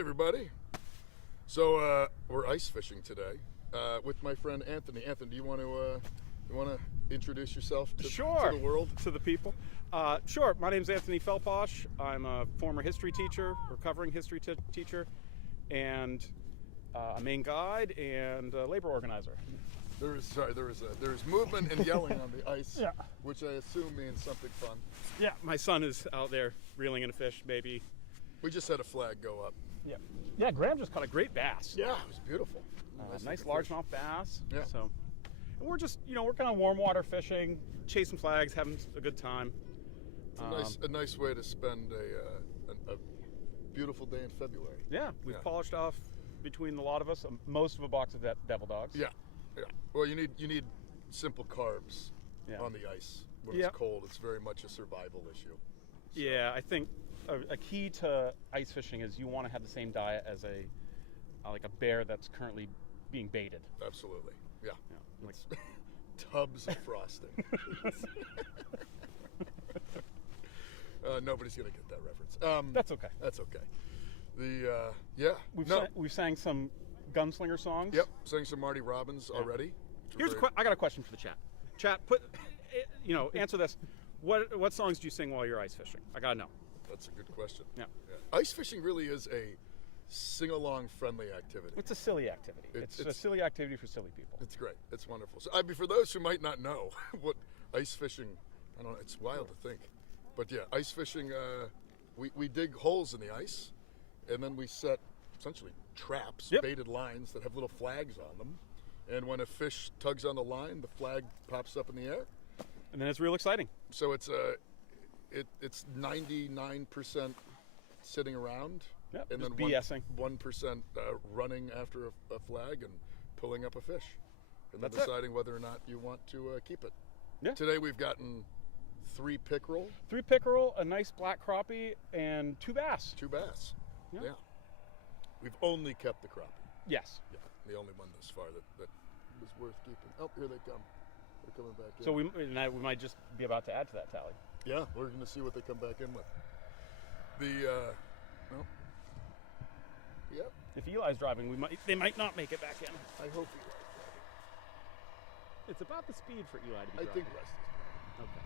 everybody. So we're ice fishing today with my friend Anthony. Anthony, do you want to introduce yourself to the world? To the people? Sure. My name's Anthony Felposh. I'm a former history teacher, recovering history teacher, and a Maine guide and a labor organizer. There is movement and yelling on the ice, Yeah. which I assume means something fun. Yeah, my son is out there reeling in a fish, maybe. We just had a flag go up. Yeah. Yeah, Graham just caught a great bass. Yeah, it was beautiful. Nice largemouth bass. Yeah. So, and we're just, we're kind of warm water fishing, chasing flags, having a good time. It's a nice way to spend a beautiful day in February. Yeah, we've polished off between the lot of us most of a box of devil dogs. Yeah. Well, you need simple carbs on the ice when it's cold. It's very much a survival issue. So. Yeah, I think a key to ice fishing is you want to have the same diet as a bear that's currently being baited. Absolutely. Yeah. Like tubs of frosting. Nobody's gonna get that reference. That's okay. That's okay. We've sang some gunslinger songs. Yep, sang some Marty Robbins already. I got a question for the chat. Chat, answer this. What songs do you sing while you're ice fishing? I gotta know. That's a good question. Yeah. Ice fishing really is a sing-along friendly activity. It's a silly activity. It's a silly activity for silly people. It's great. It's wonderful. So, for those who might not know what ice fishing, I don't know. It's wild to think, but yeah, ice fishing. We dig holes in the ice, and then we set essentially traps, baited lines that have little flags on them. And when a fish tugs on the line, the flag pops up in the air. And then it's real exciting. So it's 99% sitting around, and then BSing. 1% running after a flag and pulling up a fish, and then deciding whether or not you want to keep it. Yeah. Today we've gotten 3 pickerel. 3 pickerel, a nice black crappie, and 2 bass. 2 bass. Yeah. We've only kept the crappie. Yes. Yeah. The only one thus far that was worth keeping. Oh, here they come. They're coming back in. So we might just be about to add to that tally. Yeah, we're going to see what they come back in with. Yep. If Eli's driving, they might not make it back in. I hope he is. It's about the speed for Eli to be driving. I think West is. Okay.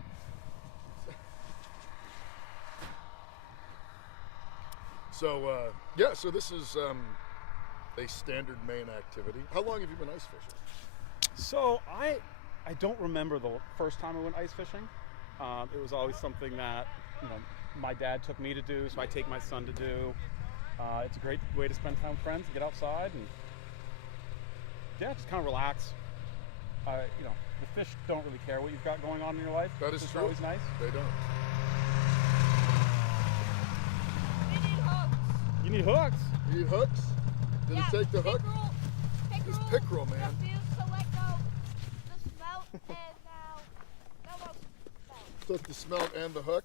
So this is a standard Maine activity. How long have you been ice fishing? So I don't remember the first time I went ice fishing. It was always something that my dad took me to do, so I take my son to do. It's a great way to spend time with friends, get outside, and just kind of relax. The fish don't really care what you've got going on in your life. That is true. It's always nice. They don't. We need hooks. You need hooks? You need hooks? Did it take the hook? Pickerel, It's pickerel, man. refused to let go the smelt and now no smelt. Took the smelt and the hook?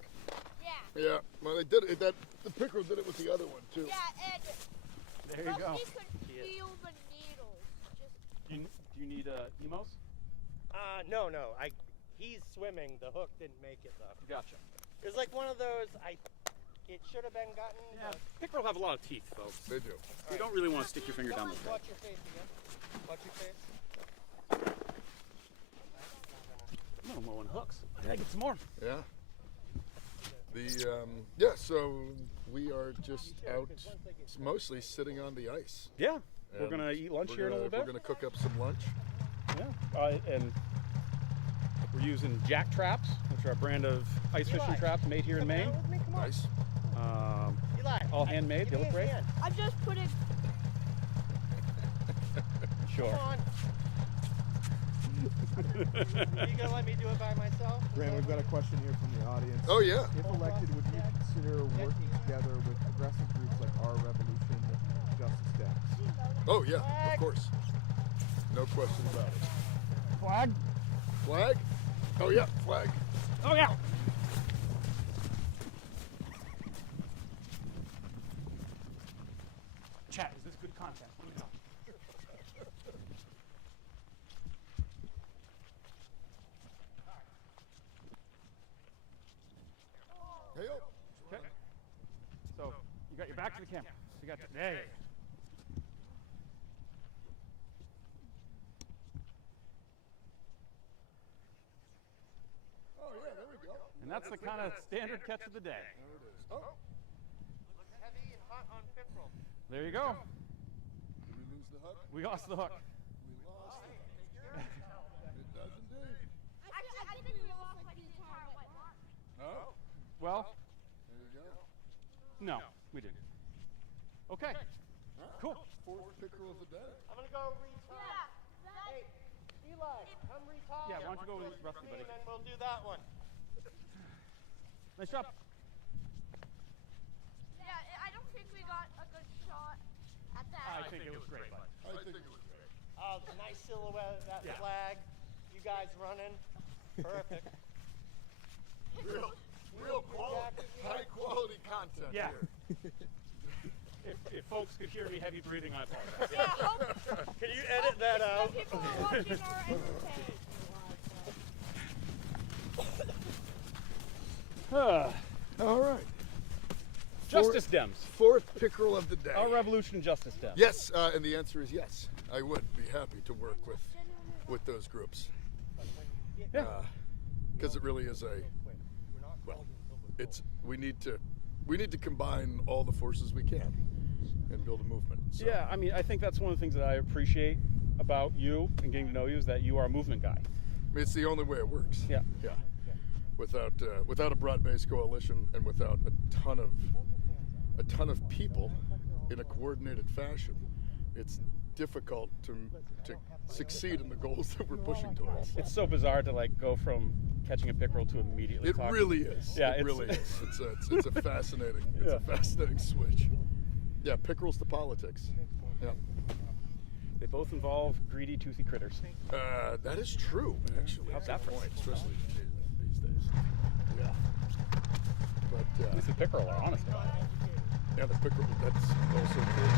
Yeah. Yeah. Well, they did it. The pickerel did it with the other one, too. Yeah, and There you go. Rusty could feel the needles. Do you need emos? No. He's swimming. The hook didn't make it though. Gotcha. It was like one of those. It should have been gotten. Yeah, pickerel have a lot of teeth, folks. They do. You don't really want to stick your finger down the throat. Watch your face again. Watch your face. I'm gonna mow in hooks. I gotta get some more. Yeah. So we are just out, mostly sitting on the ice. Yeah, we're gonna eat lunch here in a little bit. We're gonna cook up some lunch. Yeah, and we're using jack traps, which are a brand of ice fishing traps made here in Maine. Nice. Eli, All handmade. They look great. I'm just putting. Sure. Come on. Are you gonna let me do it by myself? Graham, we've got a question here from the audience. Oh, yeah. If elected, would you consider working together with progressive groups like Our Revolution, Justice Steps? Oh, yeah, of course. No question about it. Flag. Flag? Oh, yeah, flag. Oh yeah. Chat, is this good content? Let me know. Hey, yo. Okay. So you got your back to the camera. You got there. Oh yeah, there we go. And that's the kind of standard catch of the day. There it is. Oh, Looks heavy and hot on pickerel. There you go. did we lose the hook? We lost the hook. We lost the hook. It does indeed. I think we lost like the entire white line. Oh, Well, there you go. no, we didn't. Okay. Cool. Fourth pickerel of the day. I'm gonna go retie. Yeah. Hey, Eli, come retie. Yeah, why don't you go with Rusty, me, buddy? and then we'll do that one. Nice job. Yeah, I don't think we got a good shot at that. I think it was great, bud. I think it was great. Oh, the nice silhouette of that Yeah. flag. You guys running. Perfect. Real quality, high quality content Yeah. here. If folks could hear me heavy breathing, I apologize. Yeah, hope Can you edit that out? people are watching are entertained. All right. Justice Dems. Fourth pickerel of the day. Our revolution, Justice Dems. Yes, and the answer is yes. I would be happy to work with those groups. Yeah. Because it really is we need to combine all the forces we can and build a movement. So, Yeah, I mean, I think that's one of the things that I appreciate about you and getting to know you is that you are a movement guy. I mean, it's the only way it works. Yeah. Yeah. Without a broad-based coalition and without a ton of people in a coordinated fashion, it's difficult to succeed in the goals that we're pushing towards. It's so bizarre to like go from catching a pickerel to immediately It talking. really is. Yeah, it it's- really is. It's a fascinating Yeah. fascinating switch. Yeah, pickerels to politics. Yeah. They both involve greedy, toothy critters. That is true, actually. How's That's that a for point, especially these days. Yeah. But At least the pickerel are honest about it. yeah, the pickerel. That's also true.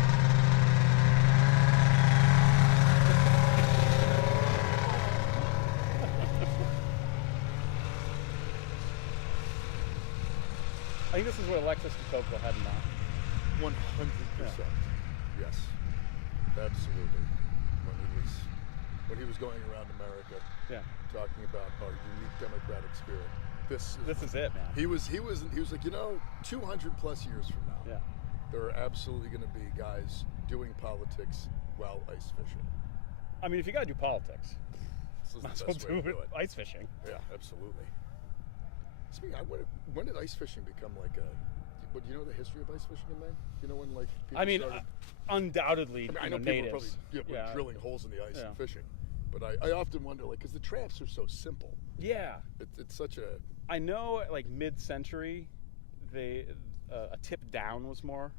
I think this is what Alexis de Tocqueville had in mind. 100%. Yes, absolutely. When he was going around America, Yeah. talking about our unique democratic spirit. This Is it, man. He was like, 200 plus years from now, Yeah. there are absolutely going to be guys doing politics while ice fishing. I mean, if you gotta do politics, This is might as the well best do way to do it it. ice fishing. Yeah, absolutely. Speaking of, when did ice fishing become like a? But do you know the history of ice fishing in Maine? You know when like people I mean, started, undoubtedly, I know people were natives. probably were drilling holes in the ice Yeah. and fishing, but I often wonder like because the traps are so simple. Yeah. It's such a I know, like mid-century, they a tip down was more,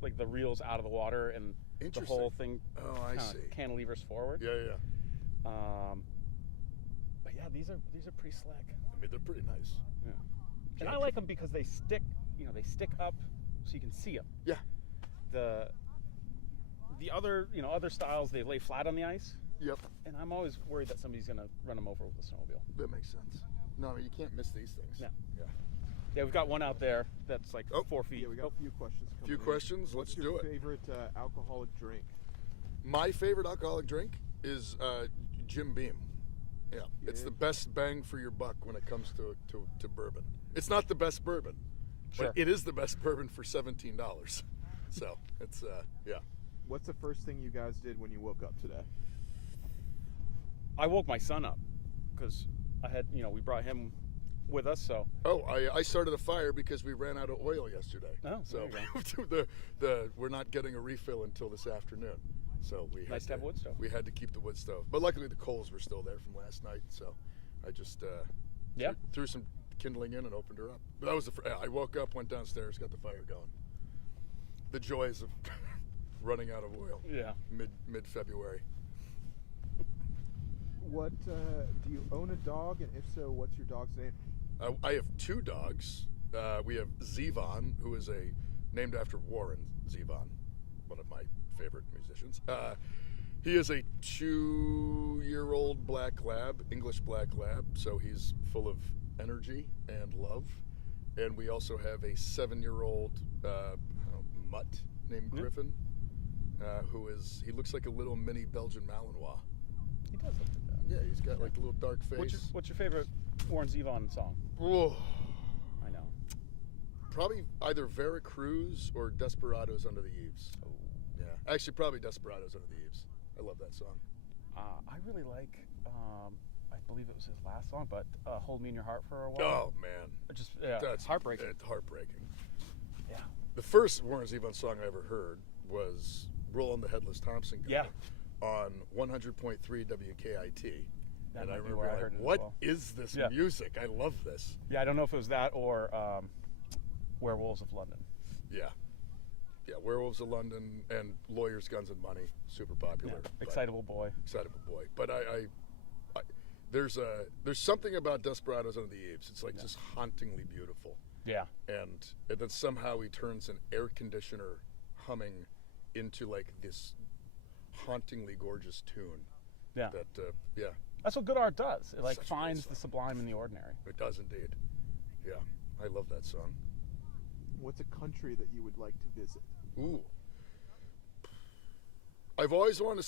like the reels out of the water and the Interesting. whole thing. Oh, I kinda see. Cantilevers forward. Yeah. But yeah, these are pretty slick. I mean, they're pretty nice. Yeah. And I like them because they stick. They stick up so you can see them. Yeah. The other styles they lay flat on the ice, Yep. and I'm always worried that somebody's gonna run them over with a snowmobile. That makes sense. No, you can't miss these things. No. Yeah. Yeah, we've got one out there that's like Oh. 4 feet. Yeah, we got a few questions coming Few in. questions, What's let's your do it. favorite alcoholic drink? My favorite alcoholic drink is Jim Beam. Yeah, it's the best bang for your buck when it comes to bourbon. It's not the best bourbon, Sure. but it is the best bourbon for $17. So it's yeah. What's the first thing you guys did when you woke up today? I woke my son up because I had, we brought him with us, so Oh, I started a fire because we ran out of oil yesterday. Oh, so there we're not getting a refill until this afternoon. So we had Nice to have a wood stove. We had to keep the wood stove, but luckily the coals were still there from last night. So I just Yeah. threw some kindling in and opened her up. But that was I woke up, went downstairs, got the fire going. The joys of running out of oil. yeah. Mid February. What do you own a dog, and if so, what's your dog's name? I have two dogs. We have Zevon, who is named after Warren Zevon, one of my favorite musicians. He is a 2-year-old black lab, English black lab, so he's full of energy and love. And we also have a 7-year-old mutt named Griffin, he looks like a little mini Belgian Malinois. He does look like that. Yeah, he's got like a little dark face. What's your favorite Warren Zevon song? Oh, I know. probably either Veracruz or Desperados Under the Eaves. Oh. Yeah, actually probably Desperados Under the Eaves. I love that song. I really like, I believe it was his last song, but Hold Me in Your Heart for a while. Oh man, That's heartbreaking. It's heartbreaking. Yeah. The first Warren Zevon song I ever heard was "Roll on the Headless Thompson Guy" Yeah. on 100.3 WKIT. That And I might be remember where I like, heard it as what well. is this Yeah. music? I love this. Yeah, I don't know if it was that or Werewolves of London. Yeah. Yeah, Werewolves of London and Lawyers, Guns, and Money, super popular. Yeah. but- Excitable Boy. Excitable Boy. But I there's something about Desperados Under the Eaves. It's like just hauntingly beautiful. Yeah. And then somehow he turns an air conditioner humming into like this hauntingly gorgeous tune. Yeah. That That's what good art does. It like Such a great finds song. the sublime in the ordinary. it does indeed. Yeah, I love that song. What's a country that you would like to visit? Ooh. I've always wanted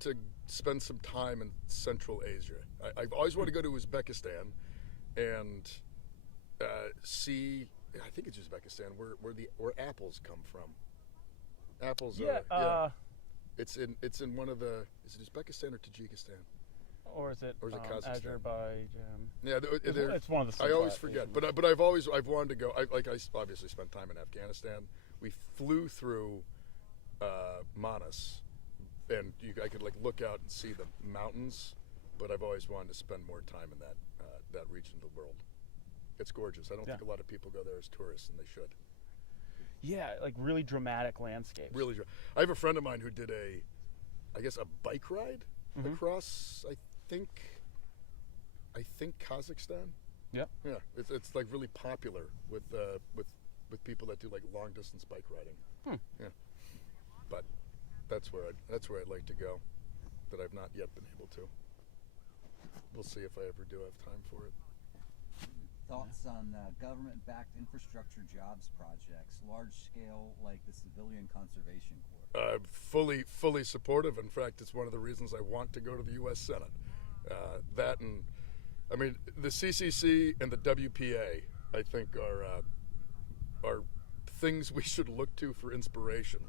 to spend some time in Central Asia. I've always wanted to go to Uzbekistan and see. I think it's Uzbekistan where apples come from. Apples. It's in one of the. Is it Uzbekistan or Tajikistan? Or is it Kazakhstan? Azerbaijan? Yeah, It's one of the. I always Central forget, Asian but I've wanted to go. I obviously spent time in Afghanistan. We flew through Manas, and I could like look out and see the mountains. But I've always wanted to spend more time in that region of the world. It's gorgeous. I don't think a lot of people go there as tourists, and they should. Yeah, like really dramatic landscapes. Really, I have a friend of mine who did a bike ride Mm-hmm. across. I think Kazakhstan. Yep. Yeah, it's like really popular with people that do like long distance bike riding. Yeah, but that's where I'd like to go, that I've not yet been able to. We'll see if I ever do have time for it. Thoughts on government-backed infrastructure jobs projects, large scale, like the Civilian Conservation Corps? Fully supportive. In fact, it's one of the reasons I want to go to the U.S. Senate. That and, I mean, the CCC and the WPA, I think, are things we should look to for inspiration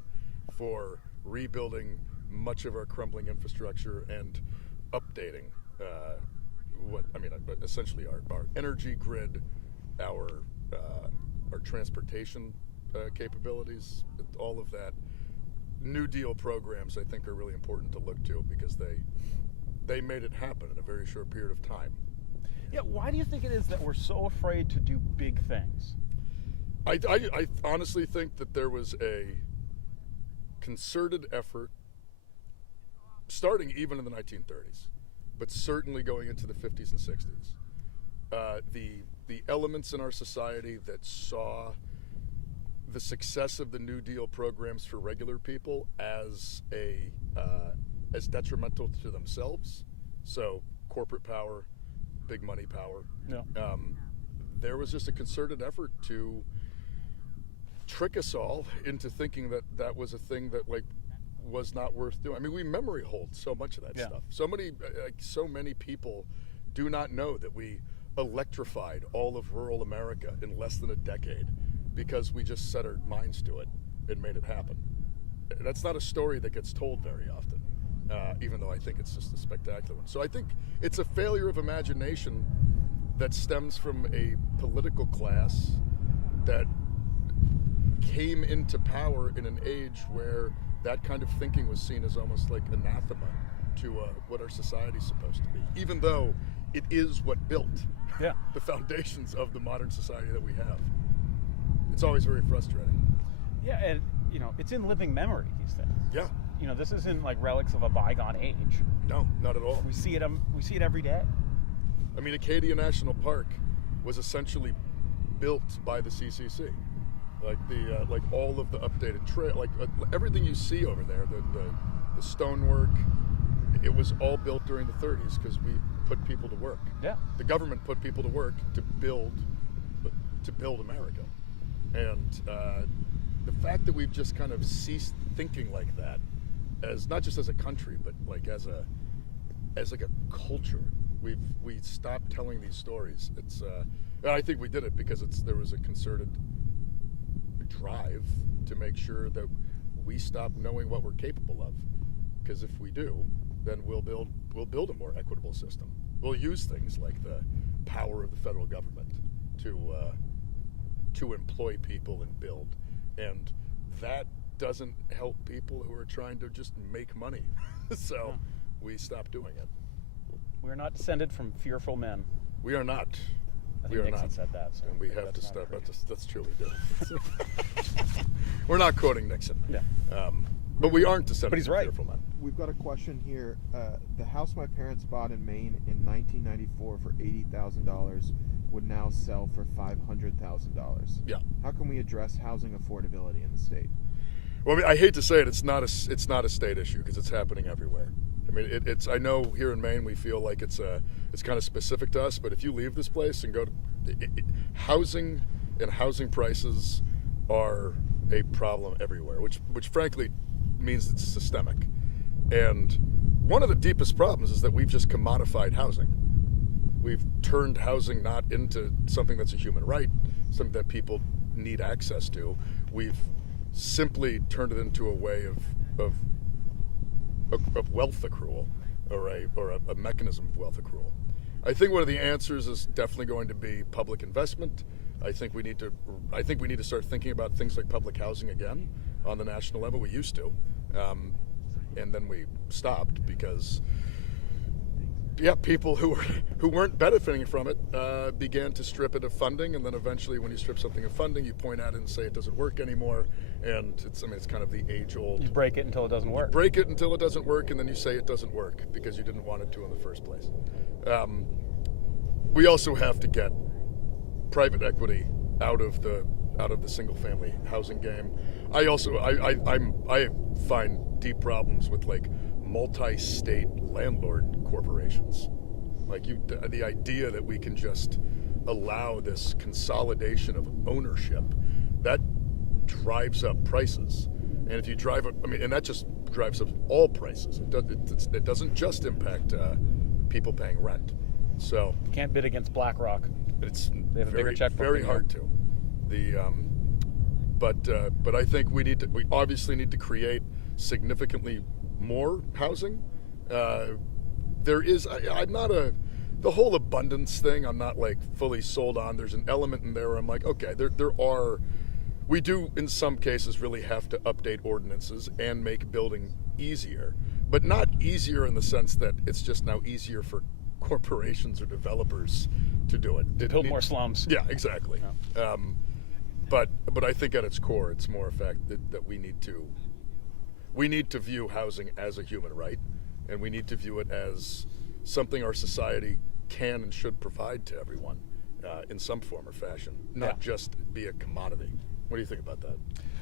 for rebuilding much of our crumbling infrastructure and updating essentially our energy grid, our transportation capabilities, all of that. New Deal programs, I think, are really important to look to because they made it happen in a very short period of time. Yeah, why do you think it is that we're so afraid to do big things? I honestly think that there was a concerted effort, starting even in the 1930s, but certainly going into the 50s and 60s. The elements in our society that saw the success of the New Deal programs for regular people as detrimental to themselves. So corporate power, big money power. Yeah. There was just a concerted effort to trick us all into thinking that was a thing that like was not worth doing. I mean, we memory hold so much of that stuff. So many people do not know that we electrified all of rural America in less than a decade because we just set our minds to it and made it happen. That's not a story that gets told very often, even though I think it's just a spectacular one. So I think it's a failure of imagination that stems from a political class that came into power in an age where that kind of thinking was seen as almost like anathema to what our society is supposed to be, even though it is what built the foundations of the modern society that we have. It's always very frustrating. Yeah, and it's in living memory, these things. Yeah. This isn't like relics of a bygone age. No, not at all. We see it every day. I mean, Acadia National Park was essentially built by the CCC. Like all of the updated trail, everything you see over there, the stonework, it was all built during the 30s because we put people to work. Yeah. The government put people to work to build America, and the fact that we've just kind of ceased thinking like that, as not just as a country, but like as like a culture. We stopped telling these stories. It's I think we did it because there was a concerted drive to make sure that we stop knowing what we're capable of. Because if we do, then we'll build a more equitable system. We'll use things like the power of the federal government to employ people and build, and that doesn't help people who are trying to just make money. So we stopped doing it. We're not descended from fearful men. We are not. I We think are Nixon not. said that. So And we have to stop. That's true. We do. We're not quoting Nixon. Yeah. But we aren't descended But he's from right. fearful men. We've got a question here. The house my parents bought in Maine in 1994 for $80,000 would now sell for $500,000. Yeah. How can we address housing affordability in the state? Well, I mean, I hate to say it, it's not a state issue because it's happening everywhere. I mean, it's. I know here in Maine we feel like it's kind of specific to us, but if you leave this place and go to housing and housing prices are a problem everywhere, which frankly means it's systemic. And one of the deepest problems is that we've just commodified housing. We've turned housing not into something that's a human right, something that people need access to. We've simply turned it into a way of wealth accrual, or a mechanism of wealth accrual. I think one of the answers is definitely going to be public investment. I think we need to start thinking about things like public housing again on the national level. We used to, and then we stopped because people who weren't benefiting from it began to strip it of funding, and then eventually, when you strip something of funding, you point at it and say it doesn't work anymore. And it's kind of the age-old. You break it until it doesn't work. Break it until it doesn't work, and then you say it doesn't work because you didn't want it to in the first place. We also have to get private equity out of the single-family housing game. I find deep problems with like multi-state landlord corporations. Like the idea that we can just allow this consolidation of ownership, that drives up prices. And if you drive up, and that just drives up all prices. It doesn't just impact people paying rent. So You can't bid against BlackRock. They have a bigger checkbook very than you. hard to. But I think we obviously need to create significantly more housing. The whole abundance thing, I'm not like fully sold on. There's an element in there where I'm like, okay, we do in some cases really have to update ordinances and make building easier, but not easier in the sense that it's just now easier for corporations or developers to do it. Build more slums. Yeah, exactly. Yeah. But I think at its core, it's more a fact that we need to view housing as a human right, and we need to view it as something our society can and should provide to everyone in some form or fashion, not just be a commodity. What do you think about that?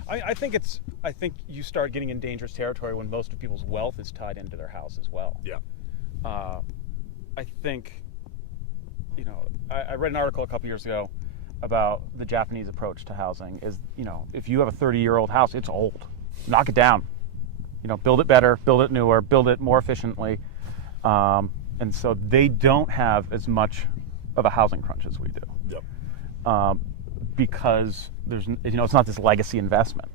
I think you start getting in dangerous territory when most of people's wealth is tied into their house as well. Yeah. I think, I read an article a couple years ago about the Japanese approach to housing is, if you have a 30-year-old house, it's old. Knock it down. Build it better, build it newer, build it more efficiently. And so they don't have as much of a housing crunch as we do. Yep. Because it's not this legacy investment.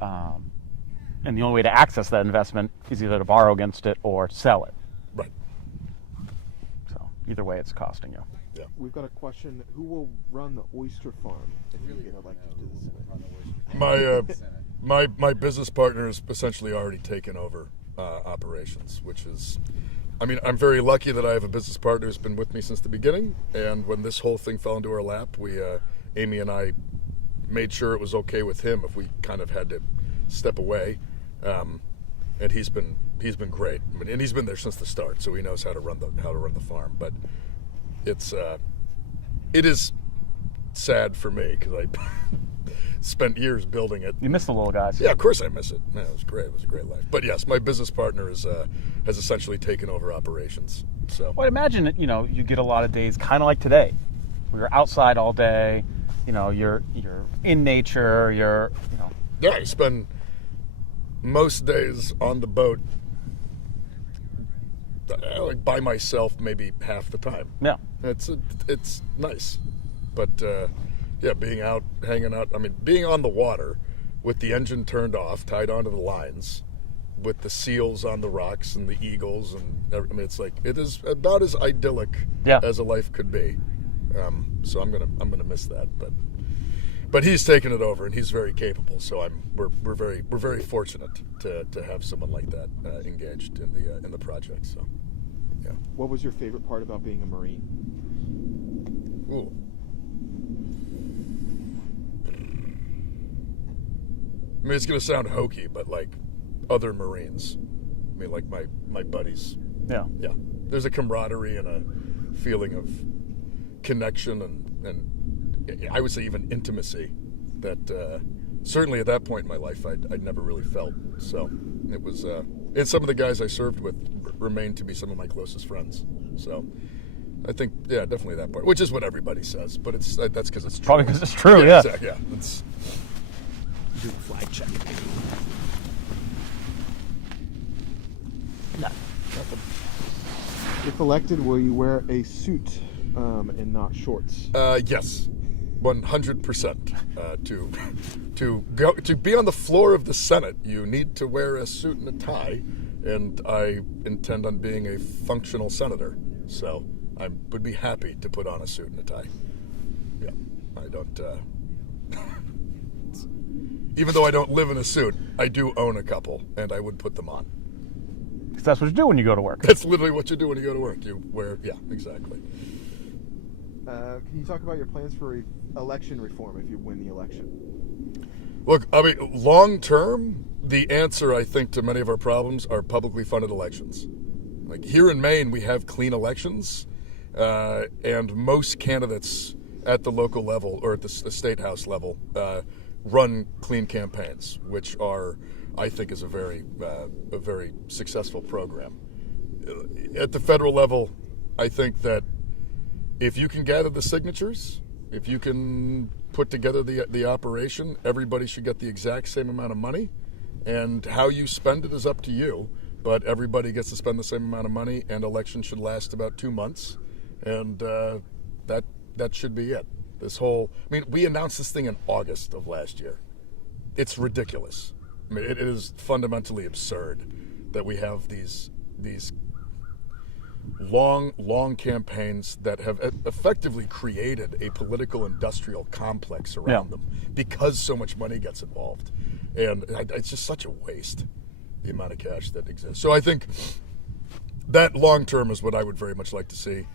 And the only way to access that investment is either to borrow against it or sell it. Right. So either way, it's costing you. Yeah. We've got a question. Who will run the Oyster farm if you get elected to the Senate? My business partner has essentially already taken over operations, which is, I'm very lucky that I have a business partner who's been with me since the beginning. And when this whole thing fell into our lap, Amy and I made sure it was okay with him if we kind of had to step away. And he's been great. And he's been there since the start, so he knows how to run the farm. But it is sad for me because I spent years building it. You miss the little guys. Yeah, of course I miss it. Yeah, it was great. It was a great life. But yes, my business partner has essentially taken over operations. So. Well, I'd imagine that you get a lot of days, kind of like today. We were outside all day. you're in nature. Yeah, I spend most days on the boat, like by myself, maybe half the time. Yeah. It's nice, but yeah, being out, hanging out. I mean, being on the water with the engine turned off, tied onto the lines, with the seals on the rocks and the eagles, and I mean, it is about as idyllic as a life could be. So I'm gonna miss that, but he's taken it over and he's very capable. So we're very fortunate to have someone like that engaged in the project. So yeah. What was your favorite part about being a Marine? Ooh. I mean, it's gonna sound hokey, but like other Marines. I mean, like my buddies. Yeah. Yeah. There's a camaraderie and a feeling of connection and I would say even intimacy that certainly at that point in my life I'd never really felt. So it was, and some of the guys I served with remain to be some of my closest friends. So I think, yeah, definitely that part, which is what everybody says, but that's because it's true. Probably because it's true. Yeah. Exactly, yeah. It's, Do the flag check. No. If elected, will you wear a suit and not shorts? yes, 100%. To be on the floor of the Senate, you need to wear a suit and a tie, and I intend on being a functional senator. So I would be happy to put on a suit and a tie. Yeah, I don't. Even though I don't live in a suit, I do own a couple, and I would put them on. Because that's what you do when you go to work. That's literally what you do when you go to work. You wear, yeah, exactly. Can you talk about your plans for election reform if you win the election? Look, I mean, long term, the answer, I think, to many of our problems are publicly funded elections. Like here in Maine, we have clean elections, and most candidates at the local level or at the state house level run clean campaigns, which are, I think, is a very successful program. At the federal level, I think that if you can gather the signatures, if you can put together the operation, everybody should get the exact same amount of money, and how you spend it is up to you, but everybody gets to spend the same amount of money, and elections should last about 2 months, and that should be it. We announced this thing in August of last year. It's ridiculous. I mean, it is fundamentally absurd that we have these long campaigns that have effectively created a political industrial complex around them because so much money gets involved, and it's just such a waste, the amount of cash that exists. So I think that long term is what I would very much like to see.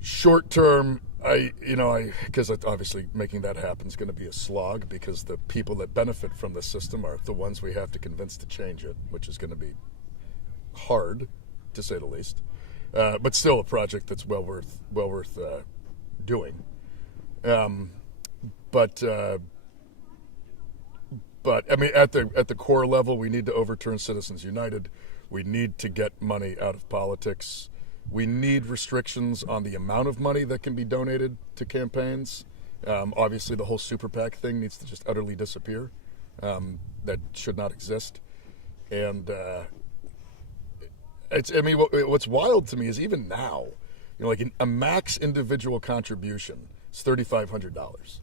Short term, because obviously making that happen is going to be a slog, because the people that benefit from the system are the ones we have to convince to change it, which is going to be hard, to say the least, but still a project that's well worth doing. But I mean, at the core level, we need to overturn Citizens United. We need to get money out of politics. We need restrictions on the amount of money that can be donated to campaigns. Obviously, the whole super PAC thing needs to just utterly disappear. That should not exist. And what's wild to me is even now, like a max individual contribution is $3,500.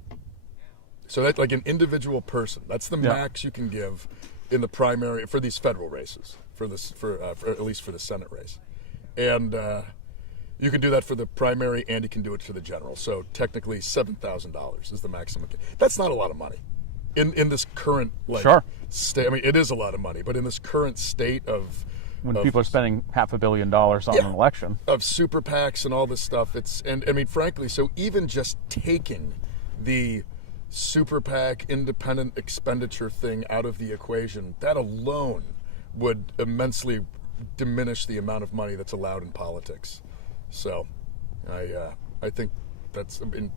So that's like an individual person. That's the max you can give in the primary for these federal races, for at least for the Senate race. And you can do that for the primary, and you can do it for the general. So technically, $7,000 is the maximum. That's not a lot of money in this current state. I mean, it is a lot of money, but in this current state of when people are spending $500 million on an election of super PACs and all this stuff, and I mean, frankly, so even just taking the super PAC independent expenditure thing out of the equation, that alone would immensely diminish the amount of money that's allowed in politics. So I think that's, I mean,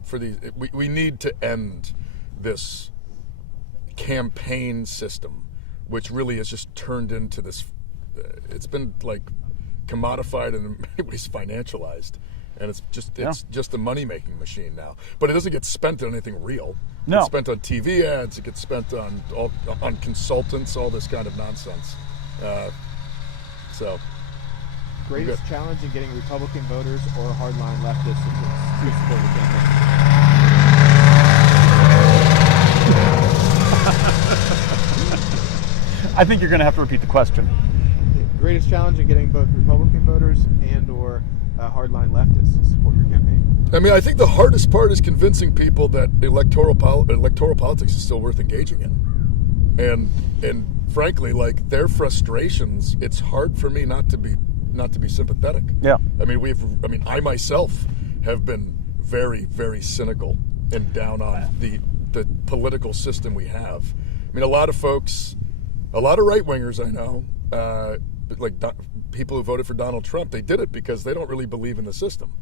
we need to end this campaign system, which really has just turned into this, it's been like commodified and in many ways financialized. and it's just a money making machine now. But it doesn't get spent on anything real. No. It's spent on TV ads. It gets spent on consultants, all this kind of nonsense. So. Greatest challenge in getting Republican voters or hardline leftists to support your campaign? I think you're going to have to repeat the question. Greatest challenge in getting both Republican voters and or hardline leftists to support your campaign? I mean, I think the hardest part is convincing people that electoral politics is still worth engaging in, and frankly, like their frustrations, it's hard for me not to be sympathetic. Yeah. I mean, I myself have been very, very cynical and down on the political system we have. I mean, a lot of folks, a lot of right-wingers I know, people who voted for Donald Trump, they did it because they don't really believe in the system,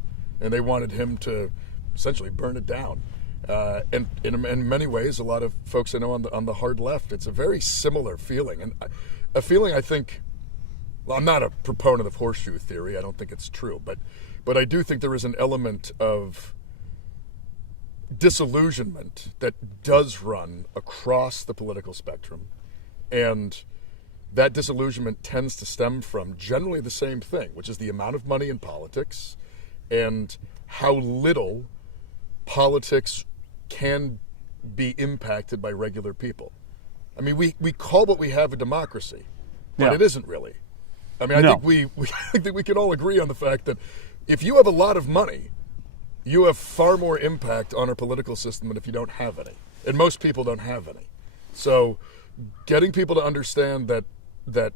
and they wanted him to essentially burn it down. And in many ways, a lot of folks I know on the hard left, it's a very similar feeling, and a feeling I think. Well, I'm not a proponent of horseshoe theory. I don't think it's true, but I do think there is an element of disillusionment that does run across the political spectrum, and that disillusionment tends to stem from generally the same thing, which is the amount of money in politics and how little politics can be impacted by regular people. I mean, we call what we have a democracy, but it isn't really. I mean, I think we can all agree on the fact that if you have a lot of money, you have far more impact on our political system than if you don't have any. And most people don't have any. So getting people to understand that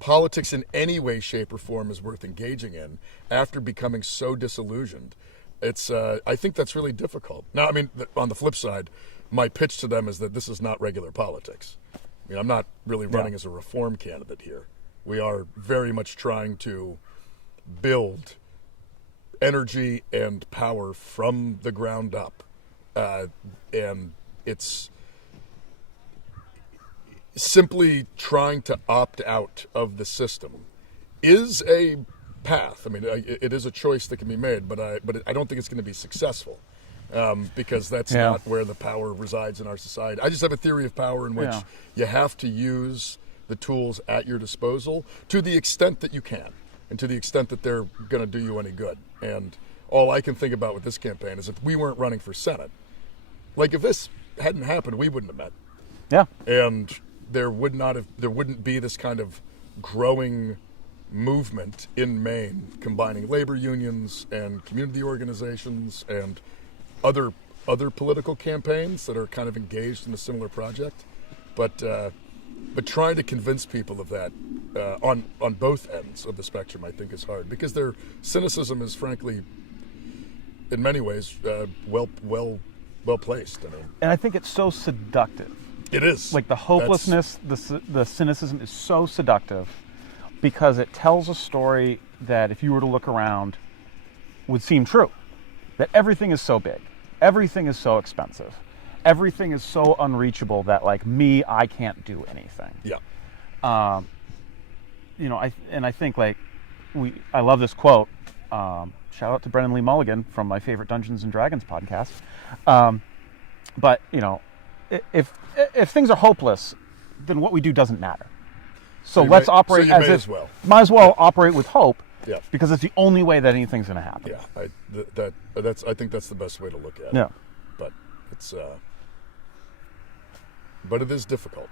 politics in any way, shape, or form is worth engaging in after becoming so disillusioned, I think that's really difficult. Now, I mean, on the flip side, my pitch to them is that this is not regular politics. I mean, I'm not really running as a reform candidate here. We are very much trying to build energy and power from the ground up. And it's simply trying to opt out of the system is a path. I mean, it is a choice that can be made, but I don't think it's going to be successful. Because that's not where the power resides in our society. I just have a theory of power in which you have to use the tools at your disposal to the extent that you can, and to the extent that they're going to do you any good. And all I can think about with this campaign is if we weren't running for Senate, like if this hadn't happened, we wouldn't have met. Yeah. And there wouldn't be this kind of growing movement in Maine, combining labor unions and community organizations and other political campaigns that are kind of engaged in a similar project, but trying to convince people of that on both ends of the spectrum, I think, is hard because their cynicism is, frankly, in many ways, well placed. I mean, and I think it's so seductive. It is. Like the hopelessness, the cynicism is so seductive because it tells a story that, if you were to look around, would seem true. That everything is so big. Everything is so expensive. Everything is so unreachable that, like me, I can't do anything. Yeah. I think like I love this quote. Shout out to Brendan Lee Mulligan from my favorite Dungeons and Dragons podcast. But if things are hopeless, then what we do doesn't matter. So let's operate as if might as well operate with hope. Yeah. Because it's the only way that anything's going to happen. Yeah, I think that's the best way to look at it. Yeah. But but it is difficult.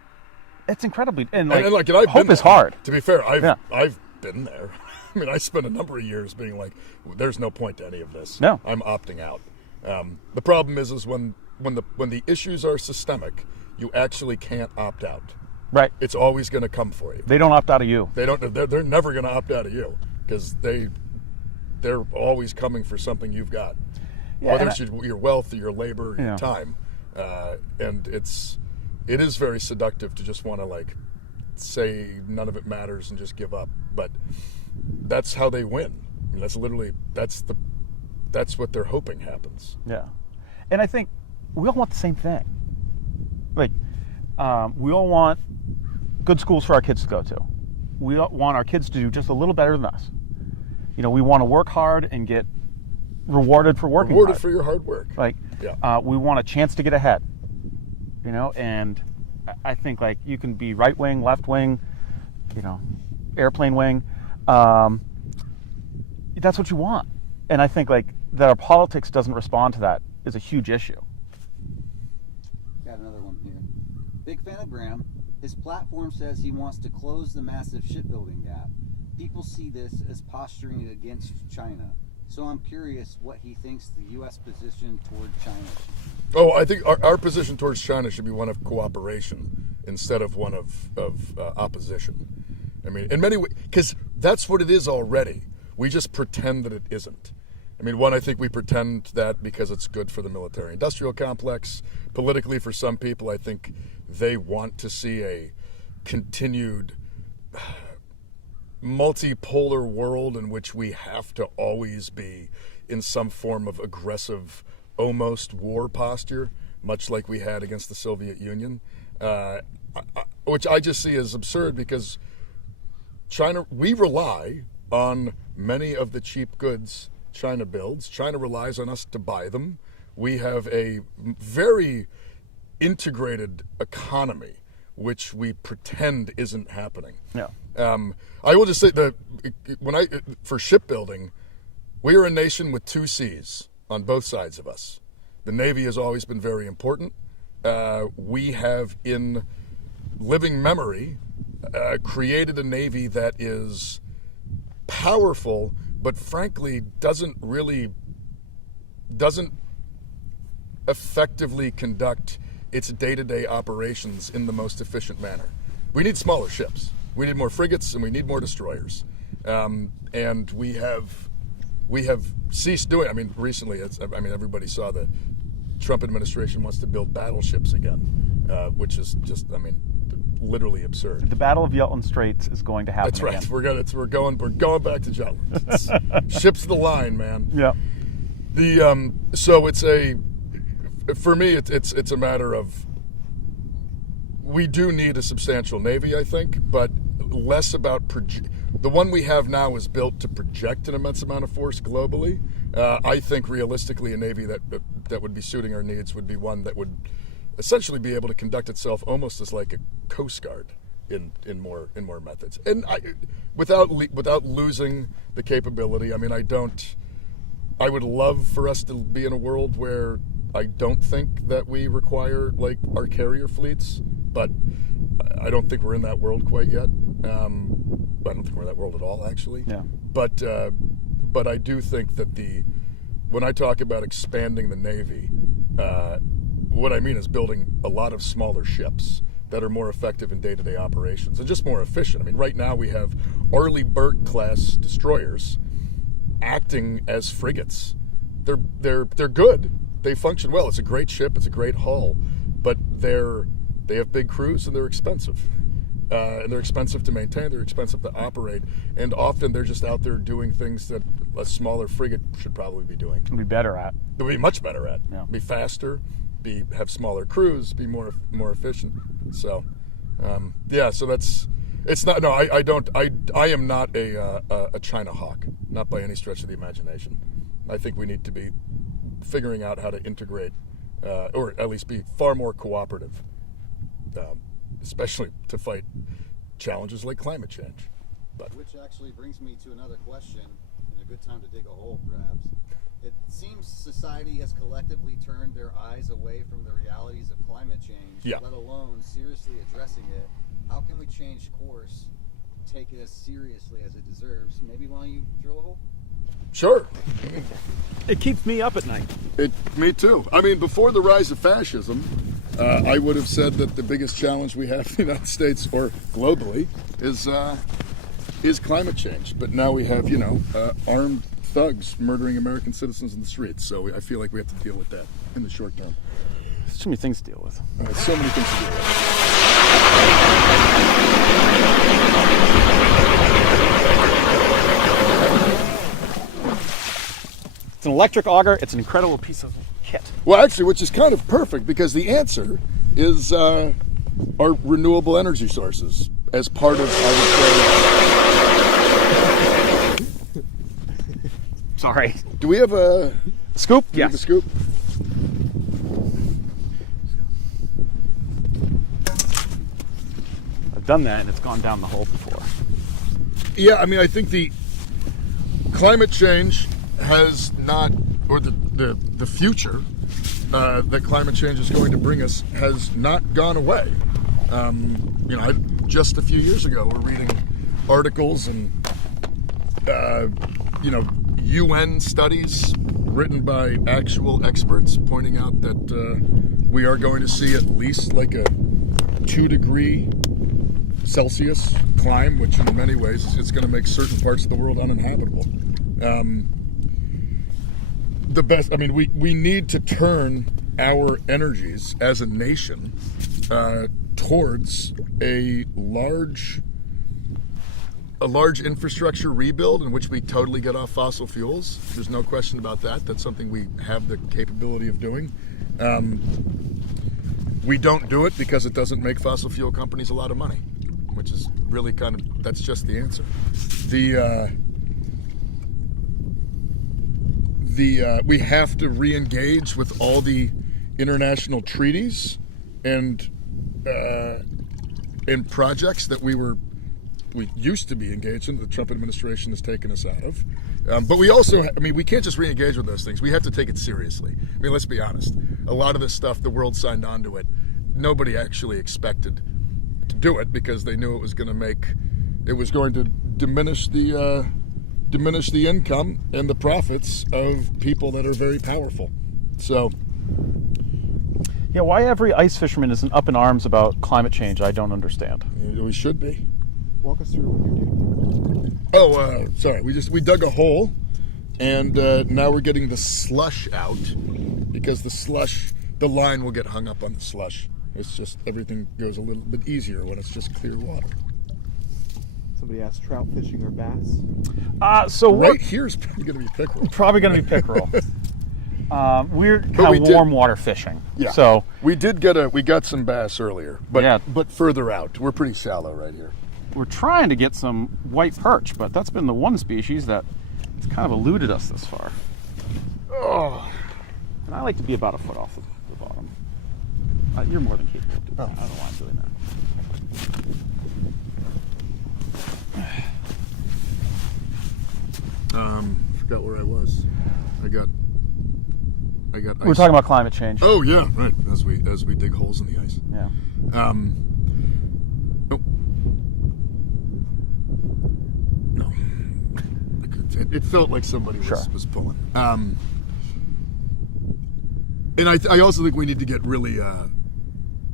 It's incredibly hope is hard. To be fair, I've been there. I mean, I spent a number of years being like, "There's no point to any of this. No, I'm opting out." The problem is when the issues are systemic, you actually can't opt out. Right. It's always going to come for you. They don't opt out of you. They're never going to opt out of you because they're always coming for something you've got, whether it's your wealth or your labor or your time, and it is very seductive to just want to like say none of it matters and just give up. But that's how they win. I mean, that's what they're hoping happens. Yeah, and I think we all want the same thing. Like we all want good schools for our kids to go to. We all want our kids to do just a little better than us. we want to work hard and get rewarded for working Rewarded hard. for your hard work. Like, Yeah. we want a chance to get ahead, and I think like you can be right wing, left wing, airplane wing. That's what you want. And I think like that our politics doesn't respond to that is a huge issue. Got another one here. Big fan of Graham. His platform says he wants to close the massive shipbuilding gap. People see this as posturing against China. So I'm curious what he thinks the U.S. position toward China should be. Oh, I think our position towards China should be one of cooperation instead of one of opposition. I mean, in many ways, because that's what it is already. We just pretend that it isn't. I mean, one, I think we pretend that because it's good for the military-industrial complex. Politically, for some people, I think they want to see a continued multipolar world in which we have to always be in some form of aggressive, almost war posture, much like we had against the Soviet Union, which I just see as absurd because China, we rely on many of the cheap goods China builds. China relies on us to buy them. We have a very integrated economy, which we pretend isn't happening. Yeah. I will just say that for shipbuilding, we are a nation with two seas on both sides of us. The Navy has always been very important. We have, in living memory, created a Navy that is powerful, but frankly doesn't effectively conduct its day-to-day operations in the most efficient manner. We need smaller ships. We need more frigates and we need more destroyers. And we have ceased doing. I mean, recently, everybody saw the Trump administration wants to build battleships again, which is just, literally absurd. The Battle of Jutland Straits is going to happen. That's right. Again. We're going back to Jutland. Ships the line, man. Yeah. So it's for me, it's a matter of we do need a substantial Navy, I think, but less about the one we have now is built to project an immense amount of force globally. I think realistically, a Navy that would be suiting our needs would be one that would essentially be able to conduct itself almost as like a Coast Guard in more methods, and without losing the capability. I mean, I would love for us to be in a world where I don't think that we require like our carrier fleets, but I don't think we're in that world quite yet. I don't think we're in that world at all, actually. Yeah. But I do think that when I talk about expanding the Navy, what I mean is building a lot of smaller ships that are more effective in day-to-day operations and just more efficient. I mean, right now we have Arleigh Burke-class destroyers acting as frigates. They're good. They function well. It's a great ship. It's a great hull, but they have big crews and they're expensive. And they're expensive to maintain. They're expensive to operate, and often they're just out there doing things that a smaller frigate should probably be doing. Be better at. They'll be much better at. Yeah. Be faster. Have smaller crews. Be more efficient. So, So it's not. No, I don't. I am not a China hawk. Not by any stretch of the imagination. I think we need to be figuring out how to integrate, or at least be far more cooperative. Especially to fight challenges like climate change. But which actually brings me to another question, and a good time to dig a hole, perhaps. It seems society has collectively turned their eyes away from the realities of climate change, let alone seriously addressing it. How can we change course, take it as seriously as it deserves? Maybe why don't you drill a hole? Sure. It keeps me up at night. Me too. I mean, before the rise of fascism, I would have said that the biggest challenge we have in the United States or globally is climate change. But now we have, armed thugs murdering American citizens in the streets. So I feel like we have to deal with that in the short term. There's too many things to deal with. So many things to deal with. It's an electric auger. It's an incredible piece of kit. Well, actually, which is kind of perfect because the answer is our renewable energy sources as part of, I would say, Sorry. Do we have a Scoop? do we have a Yes. scoop? I've done that and it's gone down the hole before. Yeah, I mean, I think the climate change has not, or the future that climate change is going to bring us has not gone away. You know, just a few years ago, we're reading articles and, you know, UN studies written by actual experts pointing out that we are going to see at least like a 2-degree Celsius climb, which in many ways it's going to make certain parts of the world uninhabitable. The best, I mean, we need to turn our energies as a nation towards a large infrastructure rebuild in which we totally get off fossil fuels. There's no question about that. That's something we have the capability of doing. We don't do it because it doesn't make fossil fuel companies a lot of money, which is really kind of, that's just the answer. We have to re-engage with all the international treaties and projects that we used to be engaged in, the Trump administration has taken us out of. But we also, I mean, we can't just re-engage with those things. We have to take it seriously. I mean, let's be honest. A lot of this stuff, the world signed on to it. Nobody actually expected to do it because they knew it was going to diminish the income and the profits of people that are very powerful. So, Yeah, why every ice fisherman isn't up in arms about climate change, I don't understand. we should be. Walk us through what you're doing. Oh, sorry. We dug a hole, and now we're getting the slush out because the line will get hung up on the slush. It's just everything goes a little bit easier when it's just clear water. Somebody asked trout fishing or bass. So Right here is probably going to be pickerel. probably going to be pickerel. We're we kind of did- warm water fishing. Yeah. So we got some bass earlier, but Yeah. but further out. We're pretty shallow right here. we're trying to get some white perch, but that's been the one species that has kind of eluded us this far. Oh, And I like to be about a foot off the bottom. You're more than capable of doing that. I don't know why I'm doing that. forgot where I was. I got. We're talking about climate change. Oh yeah, right. As we dig holes in the ice. Yeah. No. It felt like somebody was pulling. And I also think we need to get really.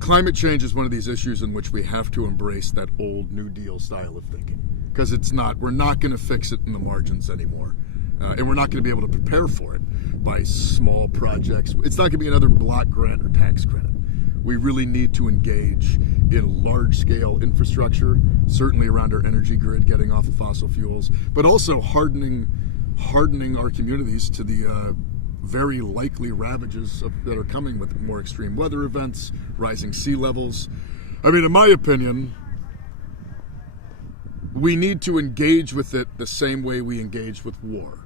Climate change is one of these issues in which we have to embrace that old New Deal style of thinking, because we're not going to fix it in the margins anymore, and we're not going to be able to prepare for it by small projects. It's not going to be another block grant or tax credit. We really need to engage in large-scale infrastructure, certainly around our energy grid, getting off of fossil fuels, but also hardening our communities to the very likely ravages that are coming with more extreme weather events, rising sea levels. I mean, in my opinion, we need to engage with it the same way we engage with war.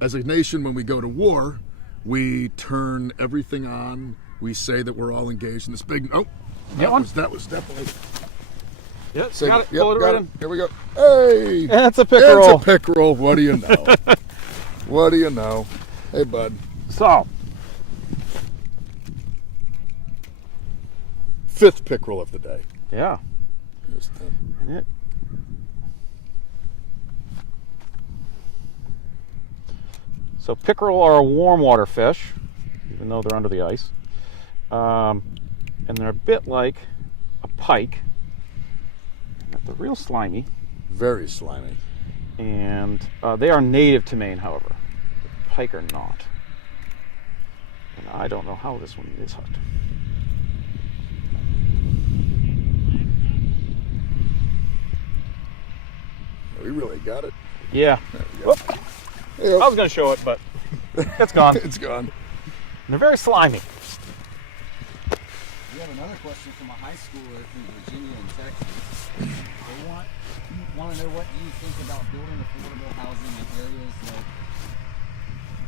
As a nation, when we go to war, we turn everything on. We say that we're all engaged in this big. Oh, that was definitely. Yep, Say, got it. yep, Pull it got right it. in. Here we go. Hey, That's a pickerel. It's a pickerel. What do you know? What do you know? Hey, bud. So, 5th pickerel of the day. yeah. Here's 10. So pickerel are a warm water fish, even though they're under the ice. And they're a bit like a pike. They're real slimy. Very slimy. And they are native to Maine, however. Pike are not. And I don't know how this one is hooked. We really got it. Yeah. There we go. I was going to show it, but it's gone. It's gone. They're very slimy. We have another question from a high schooler from Virginia and Texas. They want to know what you think about building affordable housing in areas like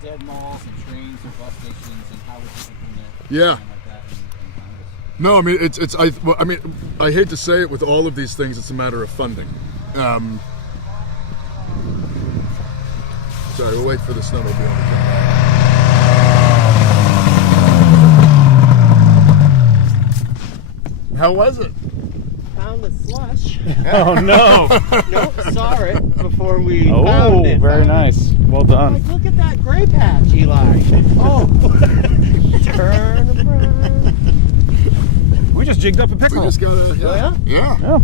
dead malls and trains and bus stations, and how would you implement Yeah. something like that in Congress? No, I mean I hate to say it, with all of these things, it's a matter of funding. Sorry, we'll wait for the snowmobile to come. How was it? Found the slush. Oh no! Nope, saw it before we Oh, found it. very nice. Well done. Like, look at that gray patch, Eli. Oh, turn around. We just jigged up a We pickerel. just got a yeah. Yeah.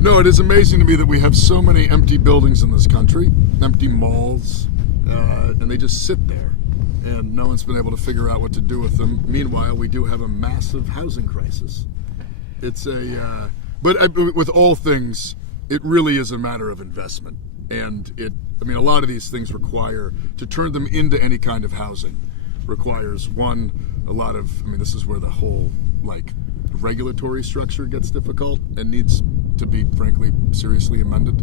No, it is amazing to me that we have so many empty buildings in this country, empty malls, and they just sit there, and no one's been able to figure out what to do with them. Meanwhile, we do have a massive housing crisis. It's but with all things, it really is a matter of investment, and I mean, a lot of these things require, to turn them into any kind of housing, requires a lot of, I mean, this is where the whole regulatory structure gets difficult and needs to be, frankly, seriously amended.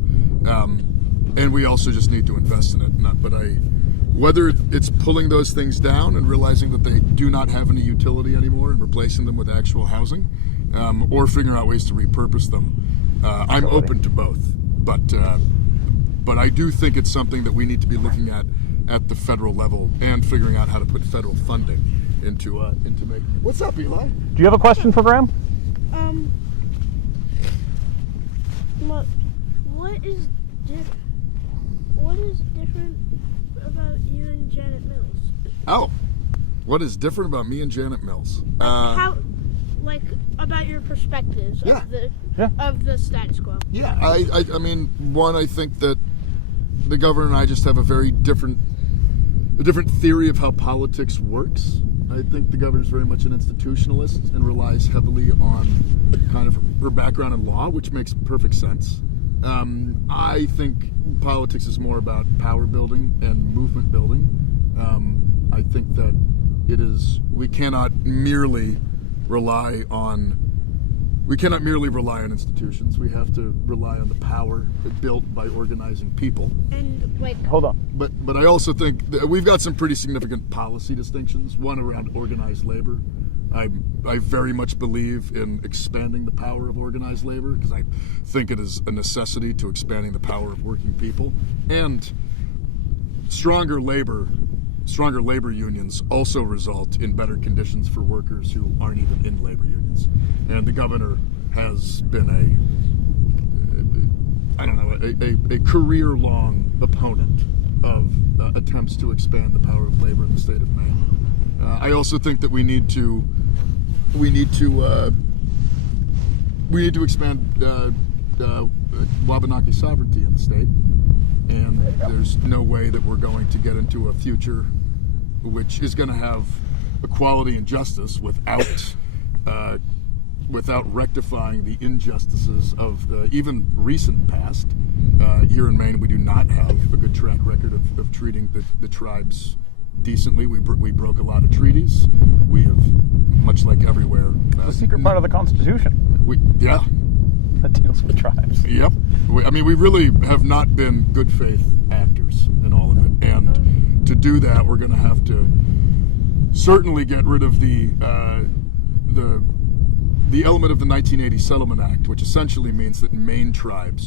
And we also just need to invest in it. Whether it's pulling those things down and realizing that they do not have any utility anymore and replacing them with actual housing, or figuring out ways to repurpose them, I'm open to both. But I do think it's something that we need to be looking at the federal level and figuring out how to put federal funding into making it. What's up, Eli? Do you have a question for Graham? What is different about you and Janet Mills? Oh, what is different about me and Janet Mills? About your perspectives Yeah. of the status quo. Yeah, I mean, one, I think that the governor and I just have a very different theory of how politics works. I think the governor's very much an institutionalist and relies heavily on kind of her background in law, which makes perfect sense. I think politics is more about power building and movement building. I think that we cannot merely rely on institutions. We have to rely on the power built by organizing people. And Hold on. But I also think that we've got some pretty significant policy distinctions. One around organized labor. I very much believe in expanding the power of organized labor because I think it is a necessity to expanding the power of working people. And stronger labor unions also result in better conditions for workers who aren't even in labor unions. And the governor has been a career-long opponent of attempts to expand the power of labor in the state of Maine. I also think that we need to expand Wabanaki sovereignty in the state, and there's no way that we're going to get into a future which is going to have equality and justice without rectifying the injustices of the even recent past. Here in Maine, we do not have a good track record of treating the tribes decently. We broke a lot of treaties. We have, much like everywhere, The secret part of the Constitution that deals with tribes. Yep. We really have not been good faith actors in all of it. And to do that, we're going to have to certainly get rid of the element of the 1980 Settlement Act, which essentially means that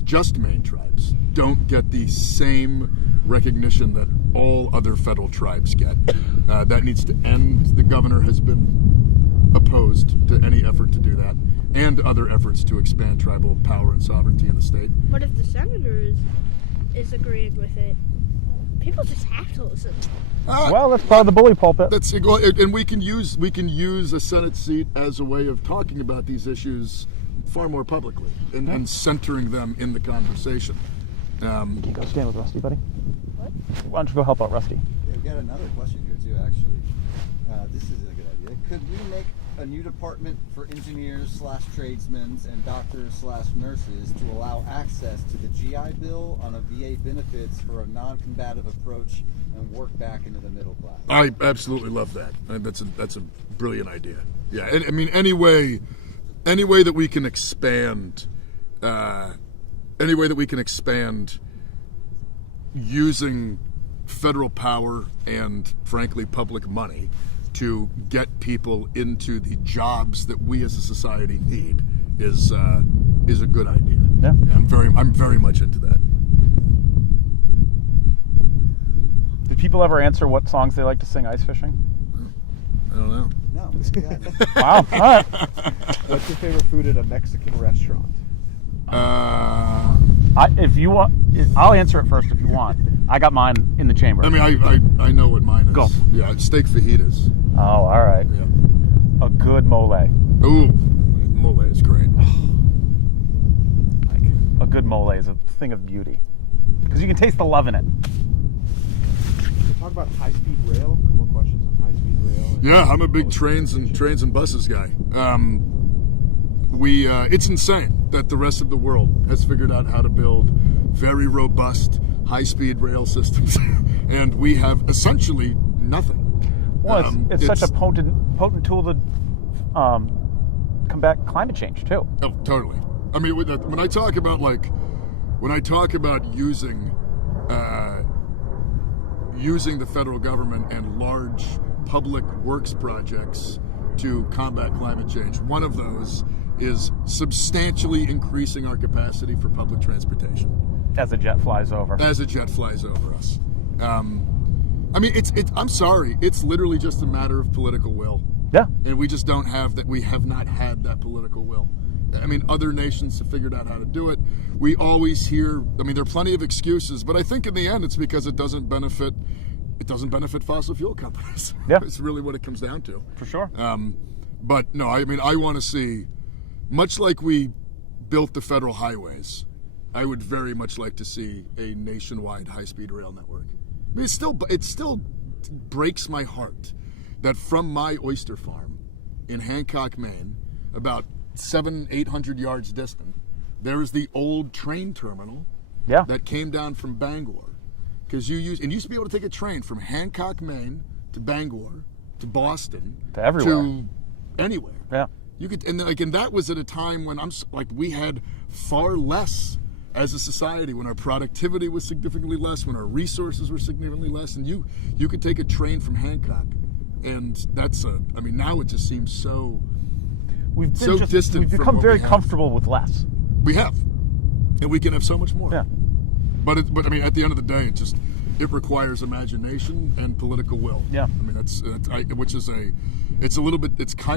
just Maine tribes, don't get the same recognition that all other federal tribes get. That needs to end. The governor has been opposed to any effort to do that, and other efforts to expand tribal power and sovereignty in the state. But if the senator is agreeing with it, people just have to listen. Well, that's part of the bully pulpit. And we can use a Senate seat as a way of talking about these issues far more publicly and centering them in the conversation. Can you go stand with Rusty, buddy? What? Why don't you go help out Rusty? Yeah, we've got another question here too, actually. This is a good idea. Could we make a new department for engineers/tradesmen and doctors/nurses to allow access to the GI Bill on a VA benefits for a non-combative approach and work back into the middle class? I absolutely love that. That's a brilliant idea. Yeah, and I mean any way that we can expand, using federal power and, frankly, public money to get people into the jobs that we as a society need is a good idea. Yeah. I'm very much into that. Did people ever answer what songs they like to sing ice fishing? I don't know. No, we forgot. Wow. All right. What's your favorite food at a Mexican restaurant? If you want, I'll answer it first if you want. I got mine in the chamber. I mean, I know what mine is. Go. Yeah, it's steak fajitas. Oh, all right. Yeah. A good mole. Ooh, mole is great. Like, a good mole is a thing of beauty because you can taste the love in it. We'll talk about high-speed rail. A couple of questions on high-speed rail. Yeah, I'm a big trains and buses guy. It's insane that the rest of the world has figured out how to build very robust high-speed rail systems, and we have essentially nothing. Well, it's such a potent tool to combat climate change too. Oh, totally. I mean, when I talk about using the federal government and large public works projects to combat climate change, one of those is substantially increasing our capacity for public transportation. As a jet flies over. As a jet flies over us. I mean, I'm sorry, it's literally just a matter of political will. Yeah. And we just don't have that. We have not had that political will. I mean, other nations have figured out how to do it. We always hear, I mean, there are plenty of excuses, but I think in the end it's because it doesn't benefit fossil fuel companies. Yeah. It's really what it comes down to. For sure. But no, I mean, I want to see, much like we built the federal highways, I would very much like to see a nationwide high-speed rail network. I mean, it still breaks my heart that from my oyster farm in Hancock, Maine, about 700-800 yards distant, there is the old train terminal that came down from Bangor. Because you used to be able to take a train from Hancock, Maine to Bangor to Boston To everywhere. to anywhere. Yeah. You could, and that was at a time when we had far less as a society, when our productivity was significantly less, when our resources were significantly less, and you could take a train from Hancock, and now it just seems so distant. We've from become what very we have. comfortable with less. We have, and we can have so much more. Yeah. But I mean, at the end of the day, it requires imagination and political will. Yeah. I mean, it's kind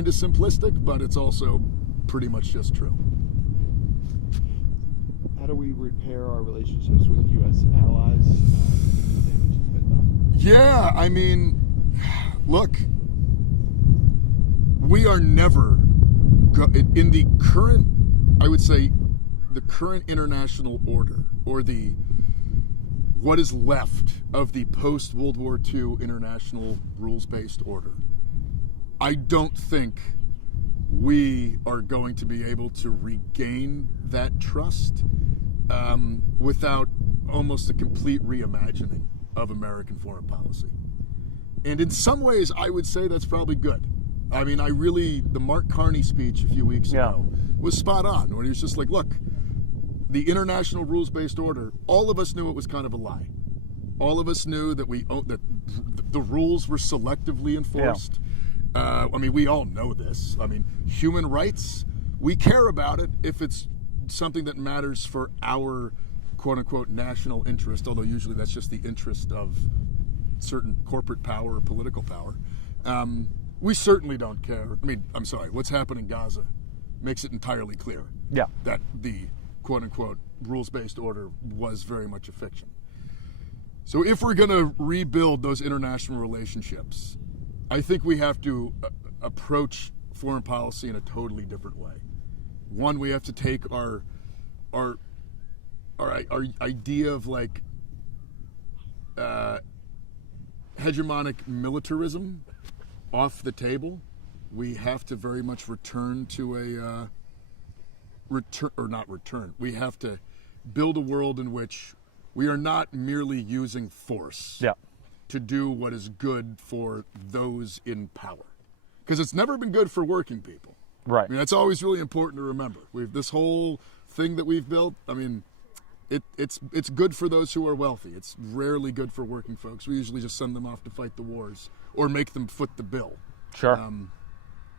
of simplistic, but it's also pretty much just true. How do we repair our relationships with U.S. allies? The damage has been done. Yeah, I mean, look, we are never in the current, I would say, the current international order, or what is left of the post-World War II international rules-based order. I don't think we are going to be able to regain that trust without almost a complete reimagining of American foreign policy. And in some ways, I would say that's probably good. I mean, the Mark Carney speech a few weeks ago was spot on, when he was just like, look, the international rules-based order, all of us knew it was kind of a lie. All of us knew that the rules were selectively enforced. I mean, we all know this. I mean, human rights, we care about it if it's something that matters for our quote-unquote national interest, although usually that's just the interest of certain corporate power or political power. We certainly don't care. I mean, I'm sorry, what's happened in Gaza makes it entirely clear that the quote-unquote rules-based order was very much a fiction. So if we're going to rebuild those international relationships, I think we have to approach foreign policy in a totally different way. One, we have to take our idea of like hegemonic militarism off the table. We have to very much return to we have to build a world in which we are not merely using force to do what is good for those in power. Because it's never been good for working people. Right. I mean, that's always really important to remember. This whole thing that we've built, I mean, it's good for those who are wealthy. It's rarely good for working folks. We usually just send them off to fight the wars or make them foot the bill. Sure.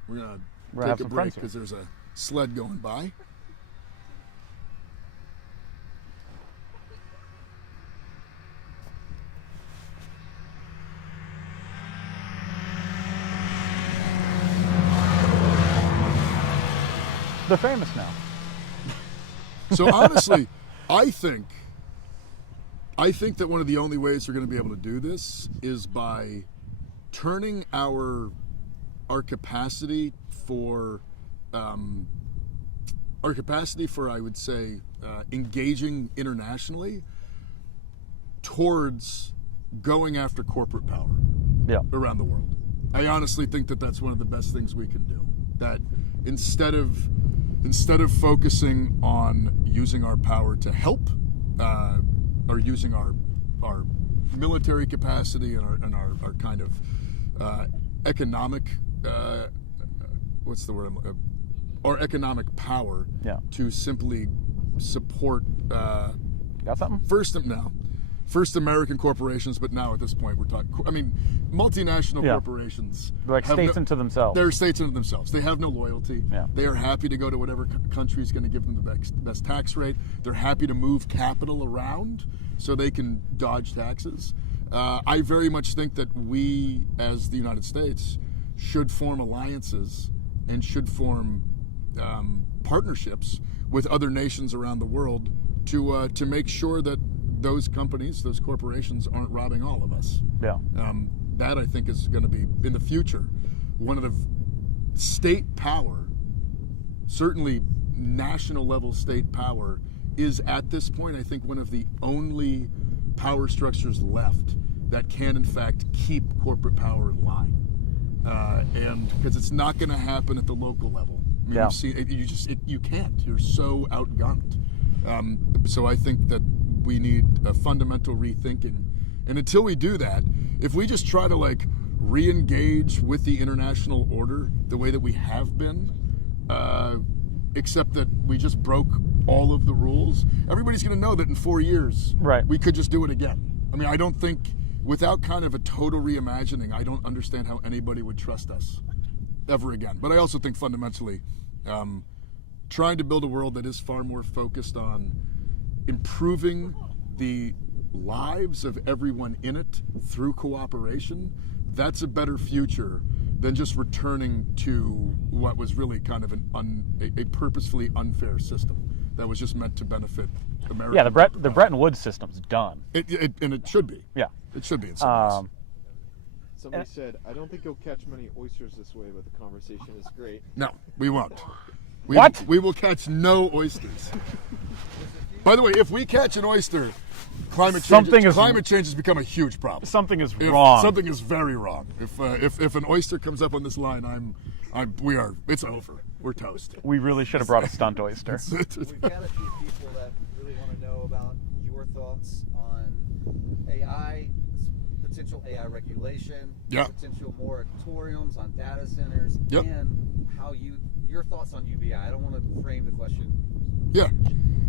We're gonna have take a some break friends here. because there's a sled going by. They're famous now. So honestly, I think that one of the only ways we're going to be able to do this is by turning our capacity for I would say engaging internationally towards going after corporate power around the world. I honestly think that that's one of the best things we can do. That instead of focusing on using our power to help, or using our military capacity and our kind of economic our economic power to simply support Got something? first American corporations, but now at this point we're talking, I mean, multinational corporations. Like states unto themselves. They're states unto themselves. They have no loyalty. Yeah. They are happy to go to whatever country is going to give them the best tax rate. They're happy to move capital around so they can dodge taxes. I very much think that we, as the United States, should form alliances and should form partnerships with other nations around the world to make sure that those companies, those corporations, aren't robbing all of us. Yeah. That I think is going to be in the future one of the state power, certainly national level state power, is at this point I think one of the only power structures left that can in fact keep corporate power in line. And because it's not going to happen at the local level. I mean, you've seen, you can't. You're so outgunned. So I think that we need a fundamental rethinking. And until we do that, if we just try to like re-engage with the international order the way that we have been, except that we just broke all of the rules, everybody's going to know that in 4 years we could just do it again. I mean, I don't think, without kind of a total reimagining, I don't understand how anybody would trust us ever again. But I also think fundamentally, trying to build a world that is far more focused on improving the lives of everyone in it through cooperation, that's a better future than just returning to what was really kind of a purposefully unfair system that was just meant to benefit America. Yeah, the Bretton Woods system's done. And it should be. Yeah. It should be in some ways. Somebody said, I don't think you'll catch many oysters this way, but the conversation is great. No, we won't. What? We will catch no oysters. By the way, if we catch an oyster, climate change has become a huge problem. Something is wrong. Something is very wrong. If an oyster comes up on this line, it's over. We're toast. We really should have brought a stunt oyster. We've got a few people that really want to know about your thoughts on AI, potential AI regulation, potential moratoriums on data centers, and how your thoughts on UBI. I don't want to frame the question. Yeah.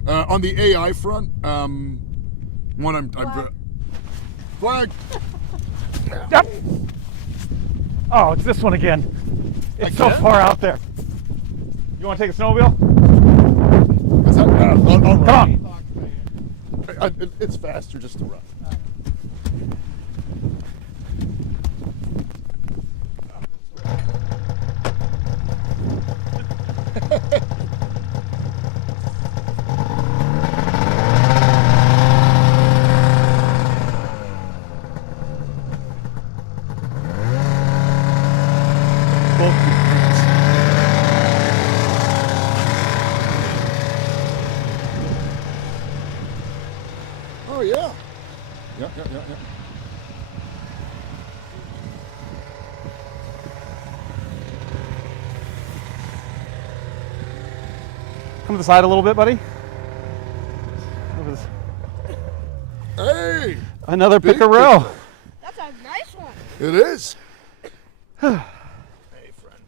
On the AI front, I'm flag. Yep. Oh, it's this one again. It's so far out there. You want to take a snowmobile? Is that? Come on. It's faster just to run. Oh yeah. Yeah. Come to the side a little bit, buddy. Hey! Another Big pickerel. pickerel. That's a nice one. It is. Hey, friend.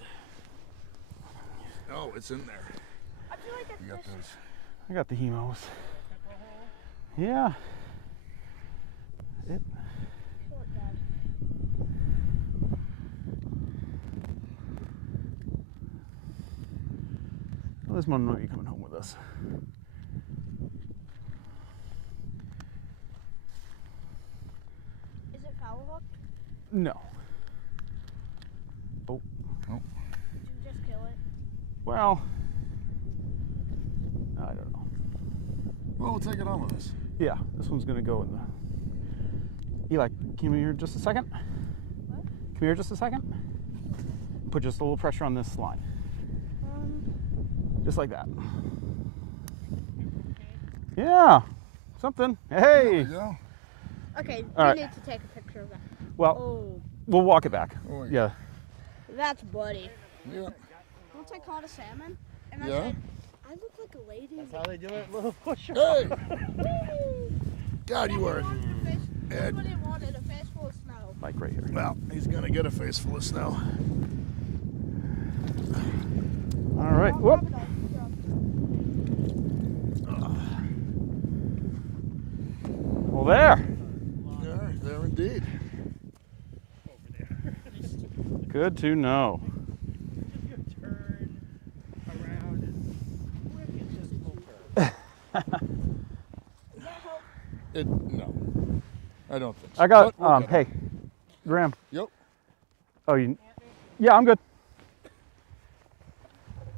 Oh, it's in there. I feel like You got those. I got the hemos. Yeah. Short, Dad. Well, this one might be coming home with us. Is it foul hooked? No. Oh. Did you just kill it? Well, I don't know. Well, we'll take it on with us. Yeah, this one's gonna go in the. Eli, come here just a second. What? Come here just a second. Put just a little pressure on this line. Just like that. Yeah, something. Hey. Yeah. Okay, All we right. need to take a picture of that. Well, Oh, we'll walk it back. Oh, Yeah. that's Buddy. Yeah. Once I caught a salmon, and I Yeah? said, I look like a lady. That's how they do it, little pusher. Hey! God, you are. Ed. Somebody wanted a face full of snow. Mike right here. Well, he's gonna get a face full of snow. All right. Whoop. Well, there. There indeed. Good to know. Turn around and it's just No, I don't think so. I got. But we'll get it. Hey, Graham. Yep. Oh, you. Yeah, I'm good.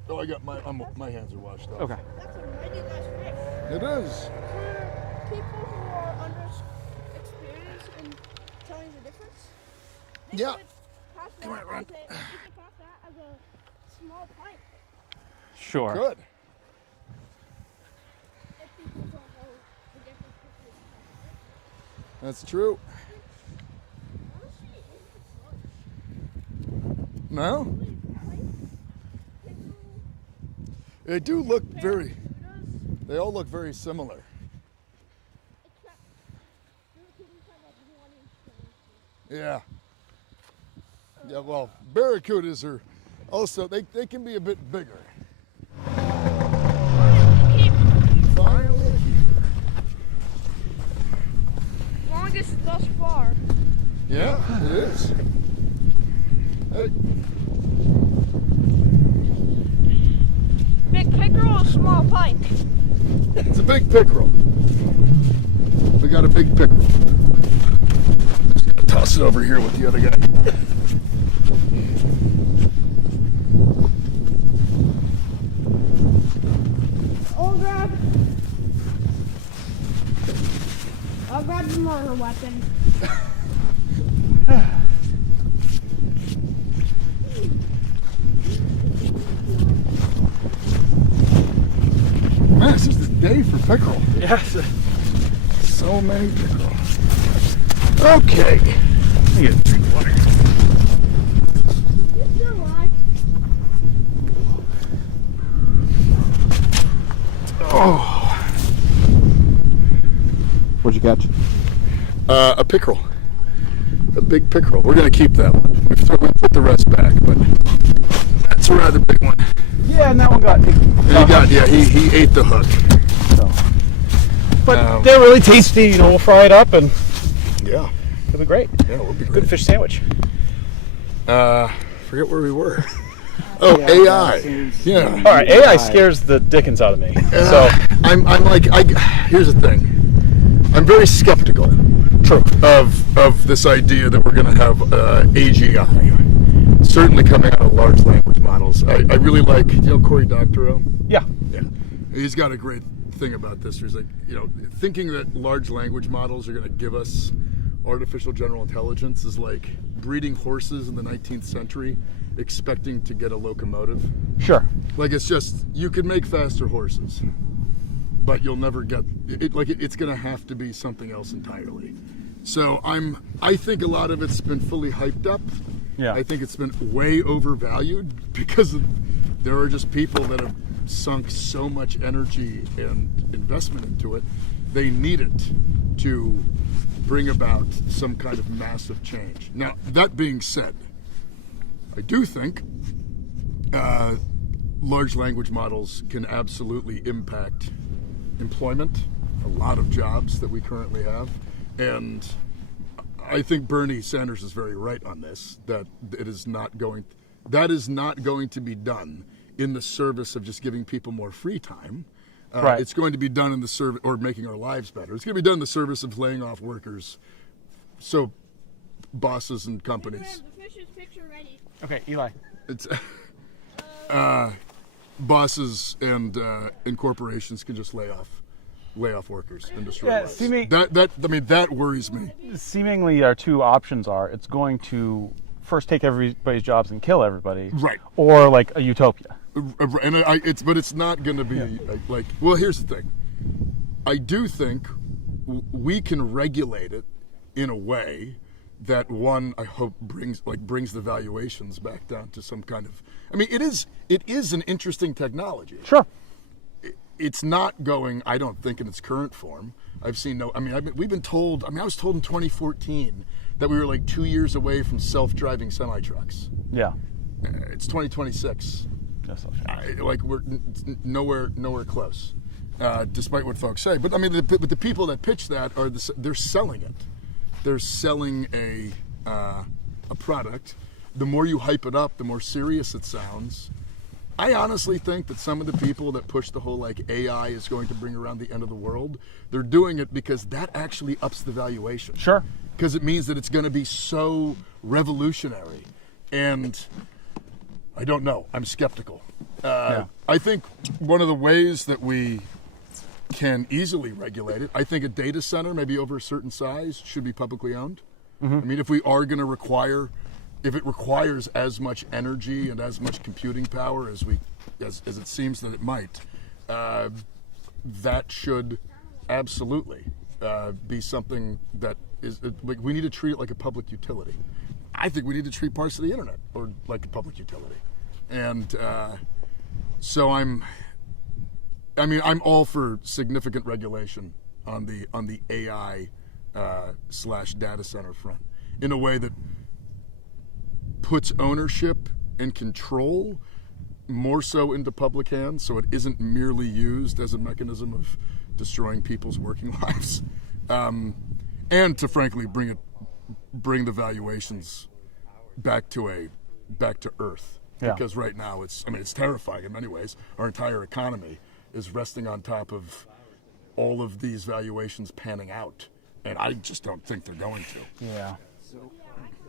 Oh, I got my hands are washed off. Okay. That's a really nice fish. It is. For people who are experienced in telling the difference, they Yeah. could class Come that on, Ron. as a, you could class that as a small pike Sure. Good. if people don't know the difference between That's true. No? They do look very. They all look very similar. except barracudas have a 1 inch. Yeah. Yeah. Well, barracudas are also they can be a bit bigger. Finally. Longest thus far. Yeah, it is. Hey. Big pickerel or small pike? It's a big pickerel. We got a big pickerel. Just gonna toss it over here with the other guy. I'll grab the murder weapon. Man, it's just a day for pickerel. Yes. So many pickerel. Okay. Let me get a drink of water. You still alive? Oh. What'd you catch? A pickerel. A big pickerel. We're gonna keep that one. We put the rest back, but that's a rather big one. Yeah, and that one got. He ate the hook. So. But they're really tasty. You know, we'll fry it up and Yeah. it'll be great. Yeah, it would be Good great. fish sandwich. Forget where we were. Oh, AI. Yeah. All right, AI scares the dickens out of me. So I'm like, here's the thing. I'm very skeptical. True. Of this idea that we're going to have AGI. Certainly coming out of large language models. I really like, you know, Cory Doctorow? yeah, Yeah. He's got a great thing about this. He's like, you know, thinking that large language models are going to give us artificial general intelligence is like breeding horses in the 19th century expecting to get a locomotive. sure. Like, it's just, you can make faster horses, but you'll never get it. Like, it's going to have to be something else entirely. So I think a lot of it's been fully hyped up. Yeah. I think it's been way overvalued because there are just people that have sunk so much energy and investment into it. They need it to bring about some kind of massive change. Now, that being said, I do think large language models can absolutely impact employment a lot of jobs that we currently have. And I think Bernie Sanders is very right on this, that that is not going to be done in the service of just giving people more free time. Right. It's going to be done in the service, or making our lives better. It's going to be done in the service of laying off workers. So bosses and companies. Graham, the fish is picture ready. Okay, Eli. It's bosses and corporations can just lay off workers and destroy lives. That worries me. Seemingly, our two options are: it's going to first take everybody's jobs and kill everybody, Right. or like a utopia. And but it's not going to be like. Well, here's the thing. I do think we can regulate it in a way that, one, I hope brings the valuations back down to some kind of. I mean, it is an interesting technology. Sure. It's not going, I don't think, in its current form. I've seen no. I mean, we've been told. I mean, I was told in 2014 that we were like 2 years away from self-driving semi-trucks. Yeah. It's 2026. That's We're nowhere close, despite what folks say. But I mean, the people that pitch that they're selling it. They're selling a product. The more you hype it up, the more serious it sounds. I honestly think that some of the people that push the whole like AI is going to bring around the end of the world, they're doing it because that actually ups the valuation. Sure. Because it means that it's going to be so revolutionary. And I don't know. I'm skeptical. I think one of the ways that we can easily regulate it, I think a data center, maybe over a certain size, should be publicly owned. Mm-hmm. I mean, if we are going to require, if it requires as much energy and as much computing power as it seems that it might, that should absolutely be something that is, like, we need to treat it like a public utility. I think we need to treat parts of the internet or like a public utility. And so I'm all for significant regulation on the AI / data center front in a way that puts ownership and control more so into public hands, so it isn't merely used as a mechanism of destroying people's working lives, and to frankly bring the valuations back to earth. Yeah. Because right now it's terrifying in many ways. Our entire economy is resting on top of all of these valuations panning out, and I just don't think they're going to. Yeah. So,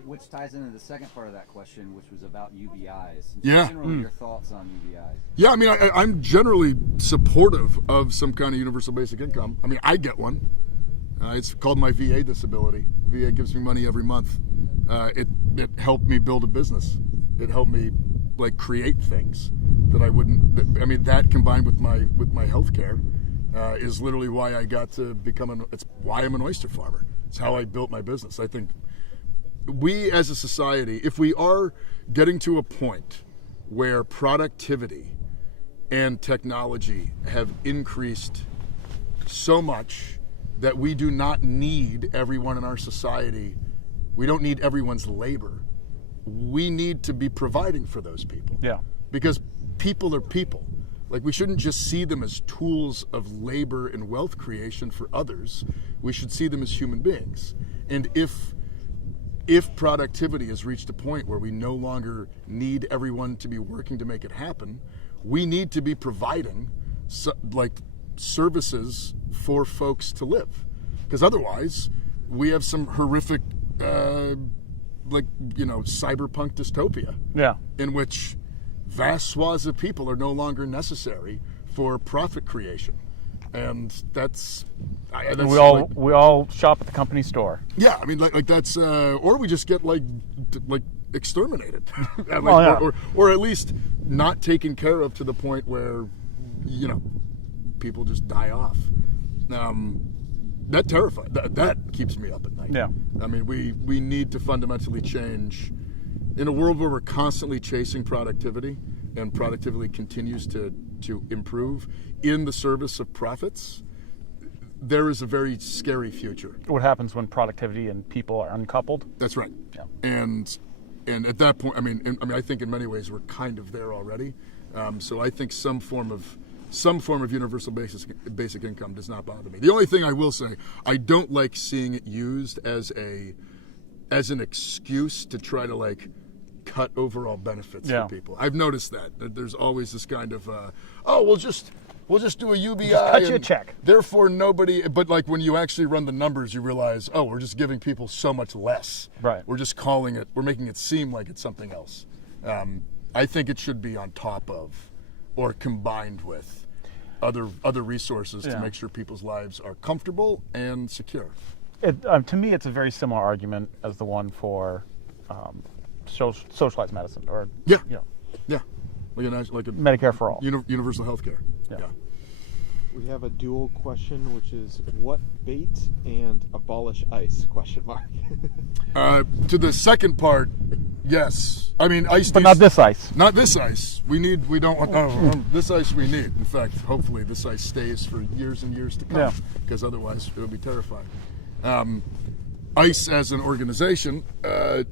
which ties into the second part of that question, which was about UBIs. Yeah. Generally, your thoughts on UBIs? Yeah, I mean, I'm generally supportive of some kind of universal basic income. I mean, I get one. It's called my VA disability. VA gives me money every month. It helped me build a business. It helped me create things that I wouldn't. I mean, that combined with my health care is literally why I got to become it's why I'm an oyster farmer. It's how I built my business. I think we as a society, if we are getting to a point where productivity and technology have increased so much that we do not need everyone in our society, we don't need everyone's labor. We need to be providing for those people. Yeah. Because people are people. We shouldn't just see them as tools of labor and wealth creation for others. We should see them as human beings. And if productivity has reached a point where we no longer need everyone to be working to make it happen, we need to be providing services for folks to live. Because otherwise, we have some horrific, cyberpunk dystopia. Yeah. In which vast swaths of people are no longer necessary for profit creation. And that's we all shop at the company store. Yeah, I mean, that's, or we just get exterminated, or at least not taken care of to the point where, people just die off. That terrifies. That keeps me up at night. Yeah. I mean, we need to fundamentally change in a world where we're constantly chasing productivity, and productivity continues to improve in the service of profits. There is a very scary future. What happens when productivity and people are uncoupled? That's right. Yeah. And at that point, I think in many ways we're kind of there already. So I think some form of some form of universal basic income does not bother me. The only thing I will say, I don't like seeing it used as an excuse to try to like cut overall benefits for people. I've noticed that there's always this kind of we'll just do a UBI, just cut you a check. Therefore nobody. But like when you actually run the numbers, you realize, we're just giving people so much less. Right. We're just we're making it seem like it's something else. I think it should be on top of or combined with other resources to make sure people's lives are comfortable and secure. To me, it's a very similar argument as the one for socialized medicine, or like a Medicare for all, universal health care. Yeah. We have a dual question, which is what bait and abolish ICE? To the second part, yes. I mean, ICE. But not this ICE. Not this ICE. We don't want this ICE. We need. In fact, hopefully, this ICE stays for years and years to come. Because otherwise, it would be terrifying. ICE as an organization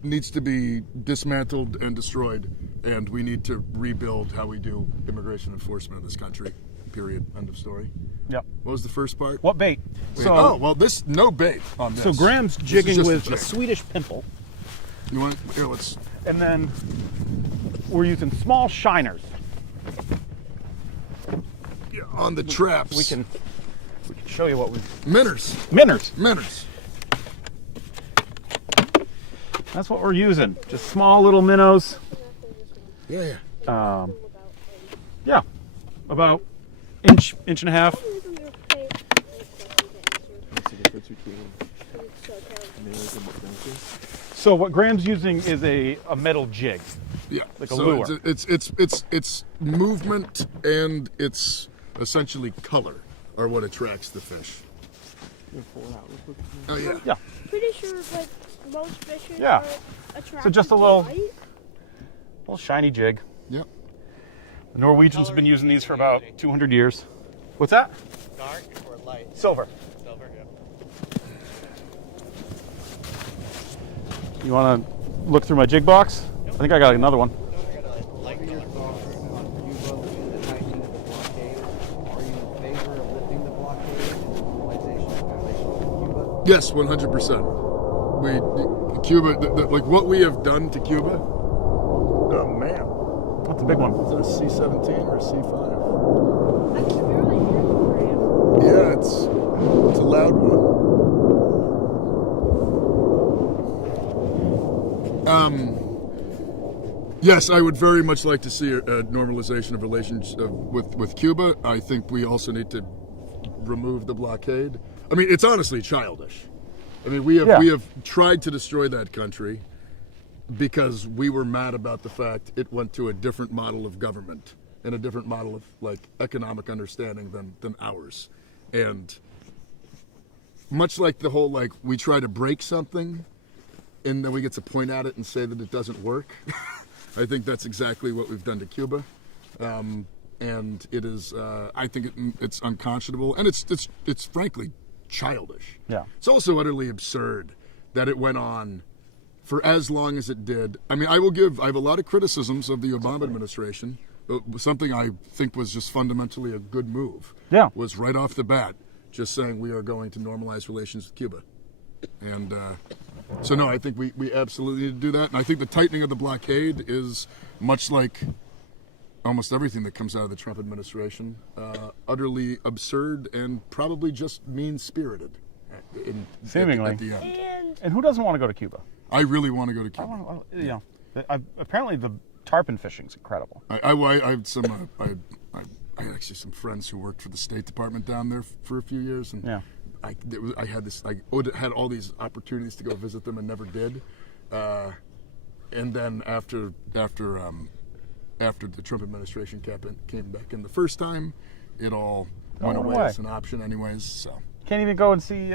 needs to be dismantled and destroyed, and we need to rebuild how we do immigration enforcement in this country. Period. End of story. Yep. What was the first part? What bait? No bait on this. So Graham's jigging with a Swedish pimple. You want? Here, let's. And then we're using small shiners. Yeah, on the traps. We can show you what we. Minners. That's what we're using. Just small little minnows. Yeah. About inch and a half. What's the difference between minnows and donkeys? So what Graham's using is a metal jig. Yeah. Like a lure. It's movement and it's essentially color are what attracts the fish. Oh yeah. Yeah. Pretty sure like most fishes Yeah. are attracted So just a to little light. shiny jig. Yep. The Norwegians have been using these for about 200 years. What's that? Dark or light? Silver. Silver, yeah. You want to look through my jig box? I think I got another one. What are your thoughts on Cuba and the tightening of the blockade? Are you in favor of lifting the blockade and the normalization of relations with Cuba? Yes, 100%. Cuba, like what we have done to Cuba. Oh man. What's the big one? Is it a C-17 or a C-5? I can barely hear the Yeah, it's a loud one. Yes, I would very much like to see a normalization of relations with Cuba. I think we also need to remove the blockade. I mean, it's honestly childish. I mean, we have tried to destroy that country because we were mad about the fact it went to a different model of government and a different model of like economic understanding than ours. And much like the whole like we try to break something and then we get to point at it and say that it doesn't work. I think that's exactly what we've done to Cuba. And it is I think it's unconscionable and it's frankly childish. Yeah. It's also utterly absurd that it went on for as long as it did. I mean, I have a lot of criticisms of the Obama administration. Something I think was just fundamentally a good move. Yeah. Was right off the bat just saying we are going to normalize relations with Cuba. And so no, I think we absolutely need to do that. And I think the tightening of the blockade is much like almost everything that comes out of the Trump administration, utterly absurd and probably just mean-spirited. Seemingly. At the end. And who doesn't want to go to Cuba? I really want to go to Cuba. Apparently the tarpon fishing's incredible. I had some I had actually some friends who worked for the State Department down there for a few years, and I had all these opportunities to go visit them and never did. And then after the Trump administration came back in the first time, it all went away as an option anyways. So can't even go and see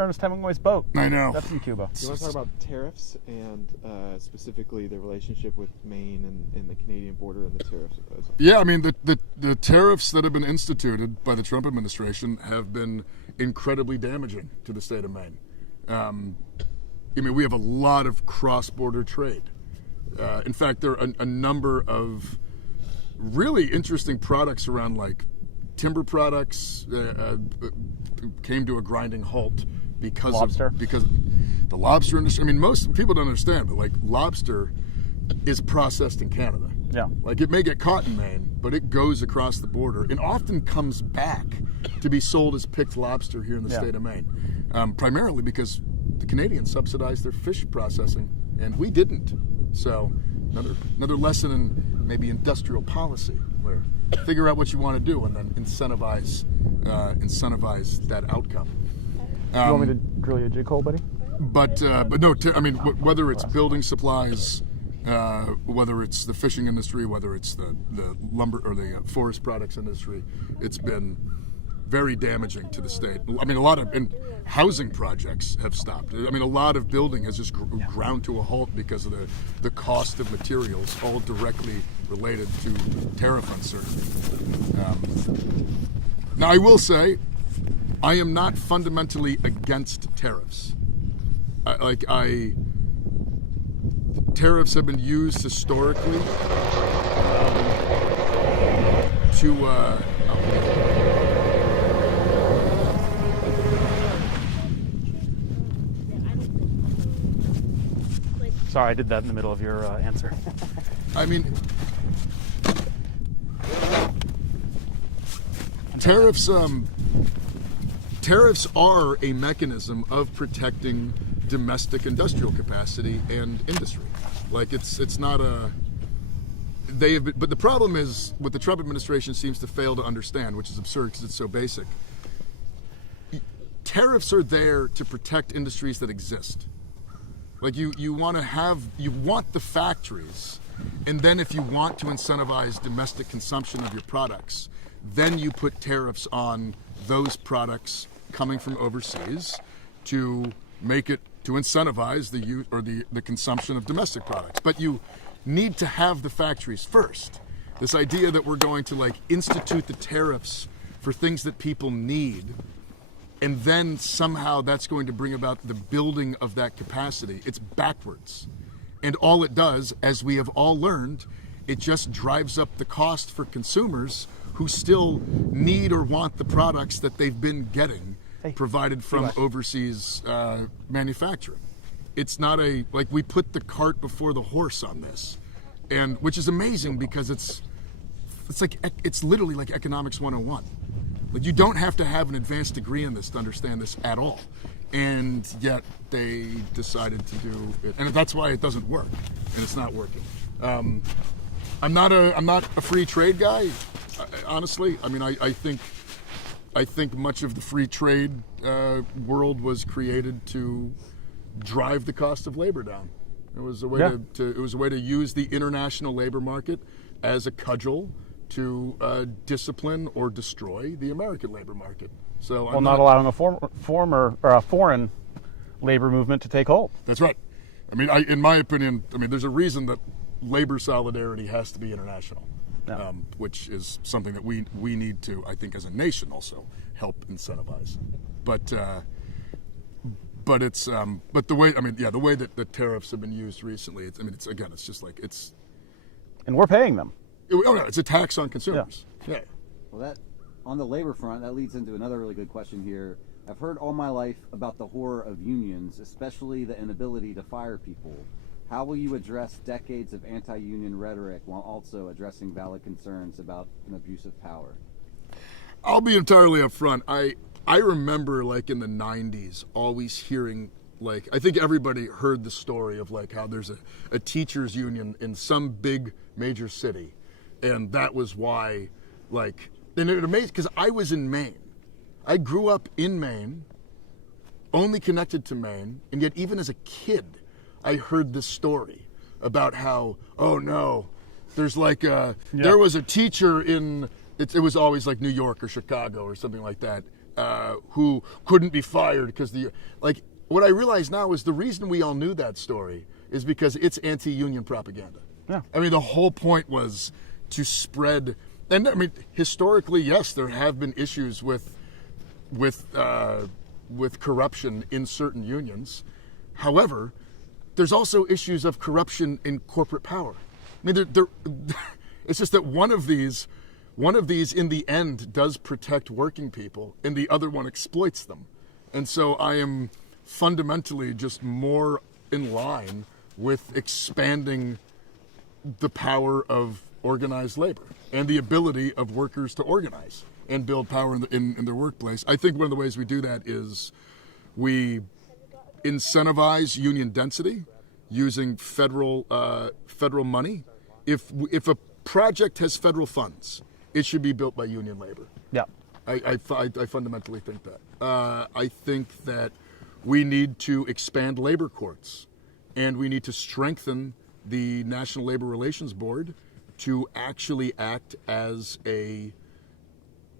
Ernest Hemingway's boat. I know. That's in Cuba. You want to talk about tariffs and specifically the relationship with Maine and the Canadian border and the tariffs? Yeah, I mean, the tariffs that have been instituted by the Trump administration have been incredibly damaging to the state of Maine. I mean, we have a lot of cross-border trade. In fact, there are a number of really interesting products around like timber products came to a grinding halt because because the lobster industry. I mean, most people don't understand, but like lobster is processed in Canada. Yeah. Like it may get caught in Maine, but it goes across the border and often comes back to be sold as picked lobster here in the state of Maine. Primarily because the Canadians subsidized their fish processing and we didn't. So another lesson in maybe industrial policy, where figure out what you want to do and then incentivize that outcome. You want me to drill you a jig hole, buddy? But no, I mean, whether it's building supplies, whether it's the fishing industry, whether it's the lumber or the forest products industry, it's been very damaging to the state. I mean, a lot of housing projects have stopped. I mean, a lot of building has just ground to a halt because of the cost of materials, all directly related to tariff uncertainty. Now, I will say, I am not fundamentally against tariffs. Tariffs have been used historically to. Sorry, I did that in the middle of your answer. I mean, tariffs are a mechanism of protecting domestic industrial capacity and industry. Like it's not a. They have been, but the problem is what the Trump administration seems to fail to understand, which is absurd because it's so basic. Tariffs are there to protect industries that exist. Like you want the factories, and then if you want to incentivize domestic consumption of your products, then you put tariffs on those products coming from overseas to make it to incentivize the use or the consumption of domestic products. But you need to have the factories first. This idea that we're going to like institute the tariffs for things that people need, and then somehow that's going to bring about the building of that capacity. It's backwards. And all it does, as we have all learned, it just drives up the cost for consumers who still need or want the products that they've been getting provided from overseas manufacturing. It's not we put the cart before the horse on this, and which is amazing because it's literally like economics 101. Like you don't have to have an advanced degree in this to understand this at all, and yet they decided to do it, and that's why it doesn't work, and it's not working. I'm not a free trade guy, honestly. I mean, I think much of the free trade world was created to drive the cost of labor down. It was a way to use the international labor market as a cudgel to discipline or destroy the American labor market. So I'm not allowing a foreign labor movement to take hold. That's right. I mean, in my opinion, there's a reason that labor solidarity has to be international, which is something that we need to, I think, as a nation also help incentivize. But the way the way that the tariffs have been used recently, it's just like it's. And we're paying them. It's a tax on consumers. Yeah. Well, that on the labor front, that leads into another really good question here. I've heard all my life about the horror of unions, especially the inability to fire people. How will you address decades of anti-union rhetoric while also addressing valid concerns about an abuse of power? I'll be entirely upfront. I remember like in the 90s always hearing, like, I think everybody heard the story of like how there's a teachers union in some big major city. And that was why, like, and it amazed, because I was in Maine. I grew up in Maine, only connected to Maine, and yet even as a kid, I heard this story about how, oh no, there's like there was a teacher in, it was always like New York or Chicago or something like that, who couldn't be fired because what I realize now is the reason we all knew that story is because it's anti-union propaganda. Yeah. I mean, the whole point was to spread, and I mean, historically, yes, there have been issues with corruption in certain unions. However, there's also issues of corruption in corporate power. I mean, It's just that one of these in the end does protect working people, and the other one exploits them. And so I am fundamentally just more in line with expanding the power of organized labor and the ability of workers to organize and build power in their workplace. I think one of the ways we do that is we incentivize union density using federal money. If a project has federal funds, it should be built by union labor. Yeah. I fundamentally think that. I think that we need to expand labor courts, and we need to strengthen the National Labor Relations Board to actually act as a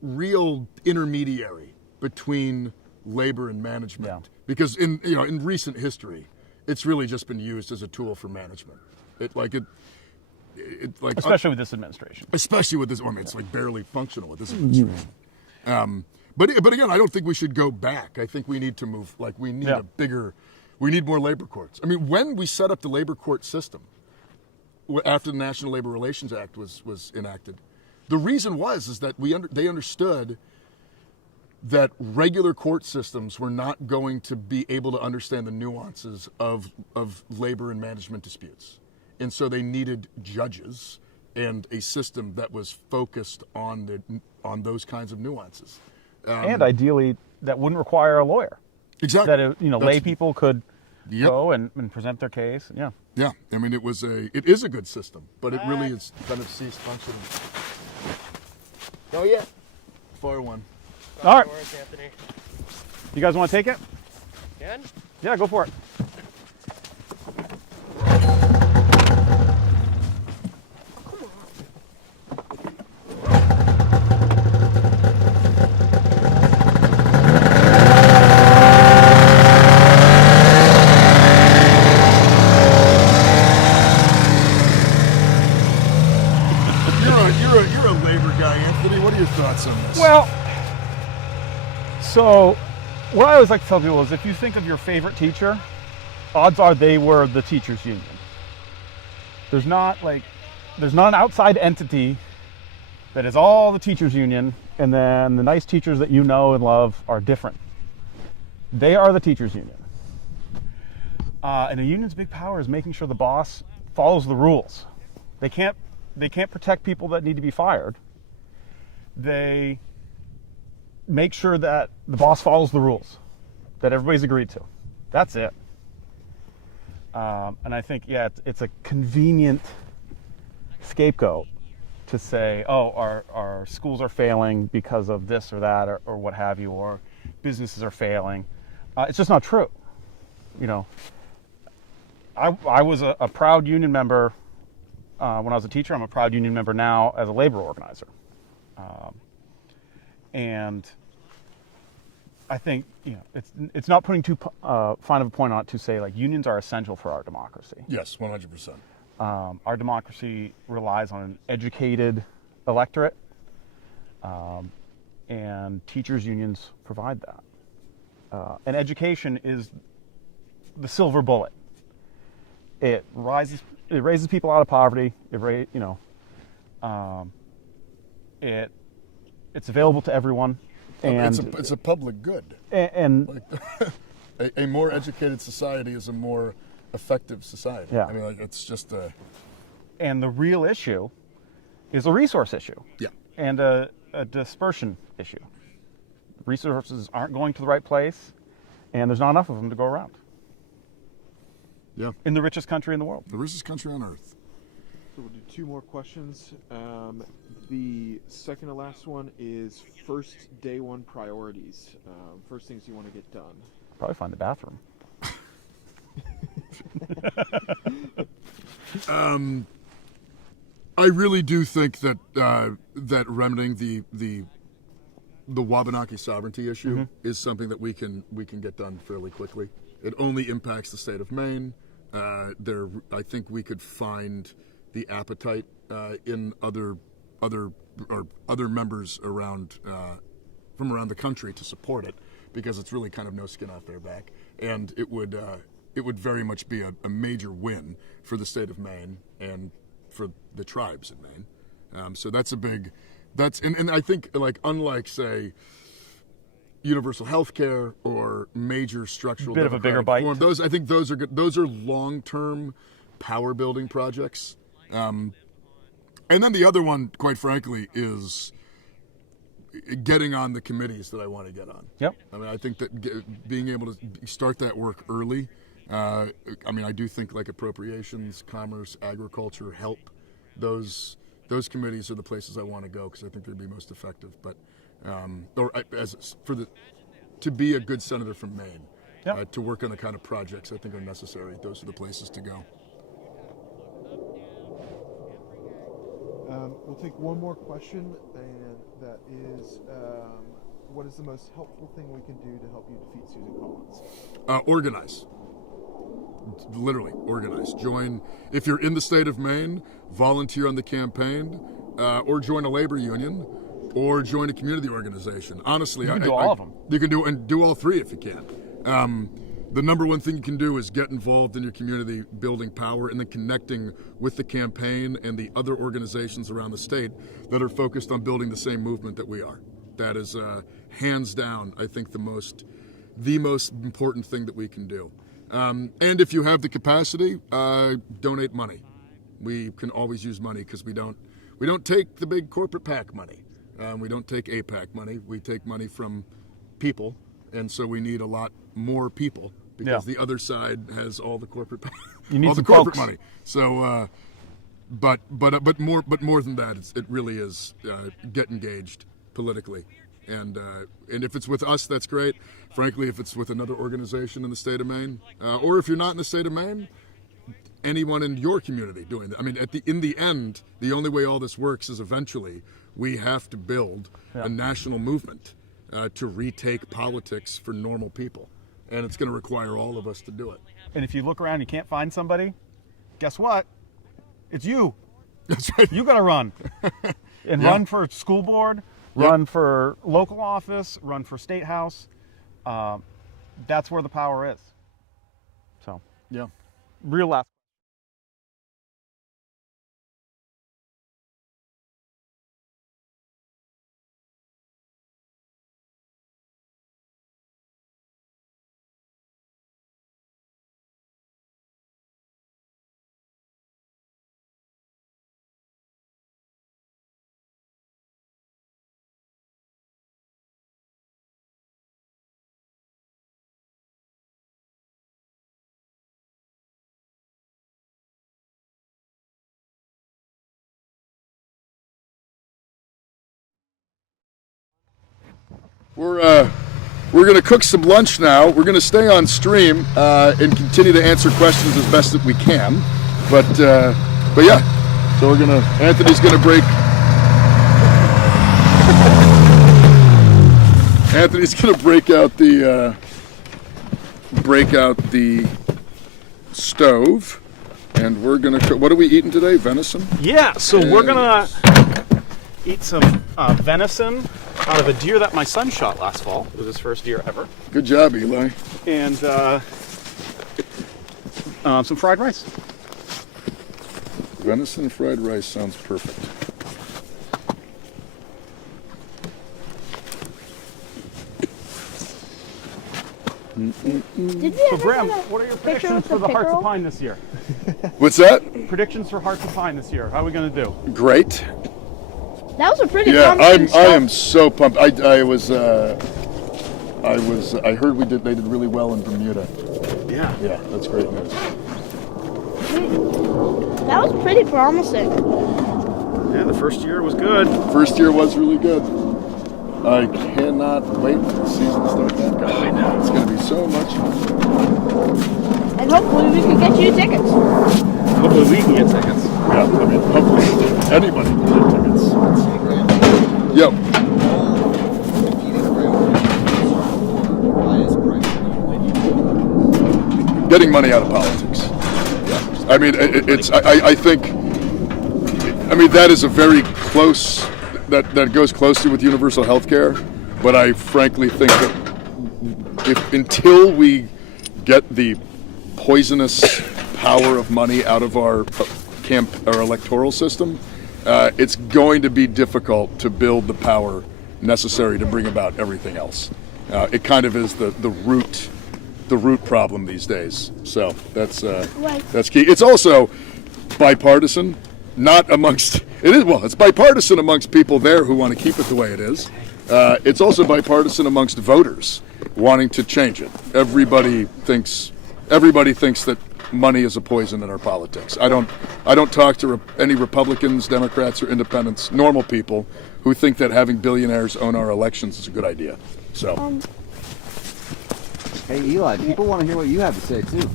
real intermediary between labor and management. Yeah. Because in recent history, it's really just been used as a tool for management. Especially with this administration. Especially with this, I mean, it's like barely functional with this administration. But again, I don't think we should go back. I think we need to move. Like we need we need more labor courts. I mean, when we set up the labor court system after the National Labor Relations Act was enacted, the reason is that they understood that regular court systems were not going to be able to understand the nuances of labor and management disputes. And so they needed judges and a system that was focused on those kinds of nuances. And ideally, that wouldn't require a lawyer. Exactly. That lay people could Yep. go and present their case. Yeah. Yeah. I mean, it is a good system, but it really is kind of ceased functioning. Oh yeah. Far one. All right. Words, Anthony. You guys want to take it? Again? Yeah, go for it. You're a labor guy, Anthony. What are your thoughts on this? Well, so what I always like to tell people is if you think of your favorite teacher, odds are they were the teachers union. There's not an outside entity that is all the teachers union, and then the nice teachers that you know and love are different. They are the teachers union. And a union's big power is making sure the boss follows the rules. They can't protect people that need to be fired. They make sure that the boss follows the rules that everybody's agreed to. That's it. And I think, it's a convenient scapegoat to say, oh, our schools are failing because of this or that or what have you, or businesses are failing. It's just not true. I was a proud union member when I was a teacher. I'm a proud union member now as a labor organizer. And I think it's not putting too fine of a point on it to say like unions are essential for our democracy. Yes, 100%. Our democracy relies on an educated electorate, and teachers unions provide that. And education is the silver bullet. It raises people out of poverty. It's available to everyone. And it's a public good. And a more educated society is a more effective society. Yeah. I mean, it's just a... And the real issue is a resource issue. Yeah. And a dispersion issue. Resources aren't going to the right place, and there's not enough of them to go around. Yeah. In the richest country in the world. The richest country on earth. So we'll do two more questions. The second to last one is first day one priorities. First things you want to get done. Probably find the bathroom. I really do think that that remedying the Wabanaki sovereignty issue is something that we can get done fairly quickly. It only impacts the state of Maine. I think we could find the appetite in other members around from around the country to support it, because it's really kind of no skin off their back, and it would very much be a major win for the state of Maine and for the tribes in Maine. So that's a big, and I think like unlike say universal health care or major structural Bit of a bigger democratic bite. reform, I think those are good. Those are long-term power building projects. And then the other one, quite frankly, is getting on the committees that I want to get on. Yep. I mean, I think that being able to start that work early. I mean, I do think like appropriations, commerce, agriculture, help. Those committees are the places I want to go because I think they'd be most effective. But to be a good senator from Maine, Yep. to work on the kind of projects I think are necessary. Those are the places to go. We'll take one more question, and that is, what is the most helpful thing we can do to help you defeat Susan Collins? Organize. Literally, organize. Join, if you're in the state of Maine, volunteer on the campaign, or join a labor union, or join a community organization. Honestly, You can do all of them. You can do all three if you can. The number one thing you can do is get involved in your community, building power, and then connecting with the campaign and the other organizations around the state that are focused on building the same movement that we are. That is hands down, I think, the most important thing that we can do. And if you have the capacity, donate money. We can always use money because we don't take the big corporate PAC money. We don't take APAC money. We take money from people, and so we need a lot more people because the other side has all the corporate You all the need corporate folks. money. So, but more than that, it really is get engaged politically. And if it's with us, that's great. Frankly, if it's with another organization in the state of Maine, or if you're not in the state of Maine, anyone in your community doing that. I mean, in the end, the only way all this works is eventually we have to build a national movement to retake politics for normal people, and it's going to require all of us to do it. And if you look around and you can't find somebody, guess what? It's you. That's right. You got to run. And run for school board, run for local office, run for state house. That's where the power is. So, real last. We're going to cook some lunch now. We're going to stay on stream and continue to answer questions as best that we can. But yeah, so Anthony's going to break. Anthony's going to break out the stove, and we're going to cook. What are we eating today? Venison? Yeah, so we're going to eat some venison out of a deer that my son shot last fall. It was his first deer ever. Good job, Eli. And some fried rice. Venison fried rice sounds perfect. Did you So ever Graham, get a what are your picture predictions of for the the Hearts of pickerel? Pine this year? What's that? Predictions for Hearts of Pine this year. How are we going to do? Great. That was a pretty Yeah, promising I am stuff. so pumped. I heard they did really well in Bermuda. Yeah. Yeah, that's great news. That was pretty promising. Yeah, the first year was good. First year was really good. I cannot wait for the season to start back up. I know. It's going to be so much fun. And hopefully we can get you tickets. Hopefully we can get tickets. Yeah, I mean, hopefully anybody can get tickets. Hey, Graham, Yep. competing for highest price when you Getting money out of politics. I mean, I think, that is a very close, that goes closely with universal health care, but I frankly think that until we get the poisonous power of money out of our electoral system, it's going to be difficult to build the power necessary to bring about everything else. It kind of is the root problem these days. So that's key. It's also bipartisan, not amongst it is well. It's bipartisan amongst people there who want to keep it the way it is. It's also bipartisan amongst voters wanting to change it. Everybody thinks that money is a poison in our politics. I don't talk to any Republicans, Democrats, or independents, normal people who think that having billionaires own our elections is a good idea. So. Hey Eli, people want to hear what you have to say too.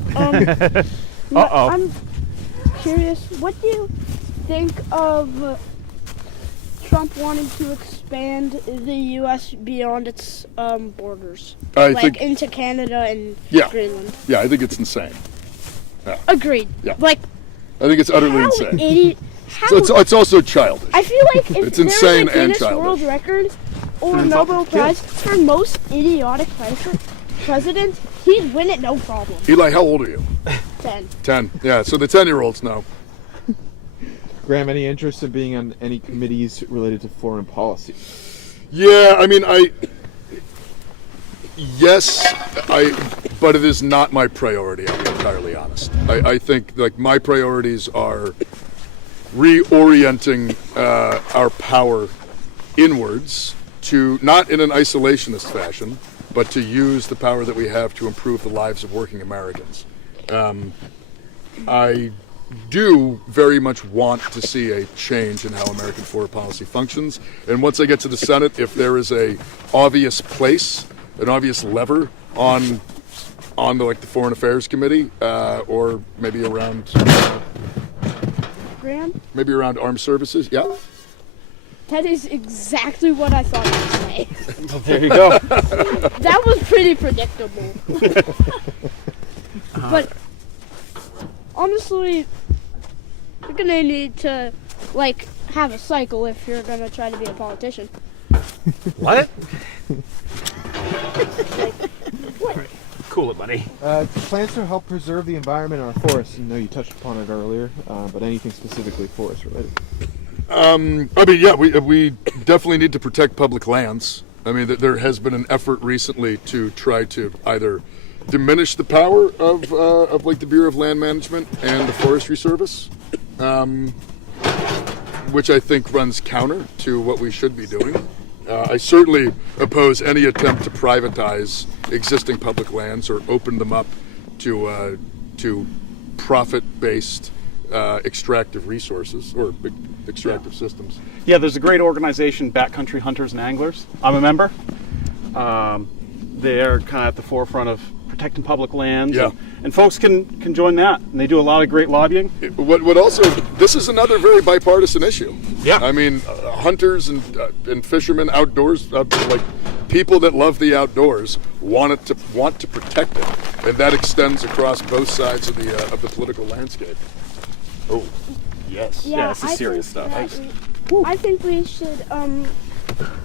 I'm curious, what do you think of Trump wanting to expand the U.S. beyond its borders? I think into Canada and Greenland. Yeah, I think it's insane. Yeah. Agreed. Yeah. Like, I think it's utterly insane. So it's also childish. I feel like if it's insane there was a and Guinness childish. World Record or a Nobel Prize for most idiotic president, he'd win it no problem. Eli, how old are you? 10. 10. Yeah, so the 10-year-olds know. Graham, any interest in being on any committees related to foreign policy? Yeah, I mean, but it is not my priority, I'll be entirely honest. I think, like, my priorities are reorienting our power inwards to, not in an isolationist fashion, but to use the power that we have to improve the lives of working Americans. I do very much want to see a change in how American foreign policy functions. And once I get to the Senate, if there is a obvious place, an obvious lever on the Foreign Affairs Committee, or maybe around maybe around armed services, yeah. That is exactly what I thought you'd say. There you go. That was pretty predictable. But honestly, you're gonna need to have a cycle if you're gonna try to be a politician. What? What? Cool it, buddy. Plans to help preserve the environment in our forests. I know you touched upon it earlier, but anything specifically forest related? I mean, yeah, we definitely need to protect public lands. I mean, there has been an effort recently to try to either diminish the power of the Bureau of Land Management and the Forestry Service, which I think runs counter to what we should be doing. I certainly oppose any attempt to privatize existing public lands or open them up to profit-based extractive resources or extractive systems. Yeah, there's a great organization, Backcountry Hunters and Anglers. I'm a member. They're kind of at the forefront of protecting public lands. Yeah. And folks can join that, and they do a lot of great lobbying. What also, this is another very bipartisan issue. Yeah. I mean, hunters and fishermen, outdoors, people that love the outdoors want to protect it, and that extends across both sides of the political landscape. Oh, yes. Yeah, this is serious stuff. I think we should.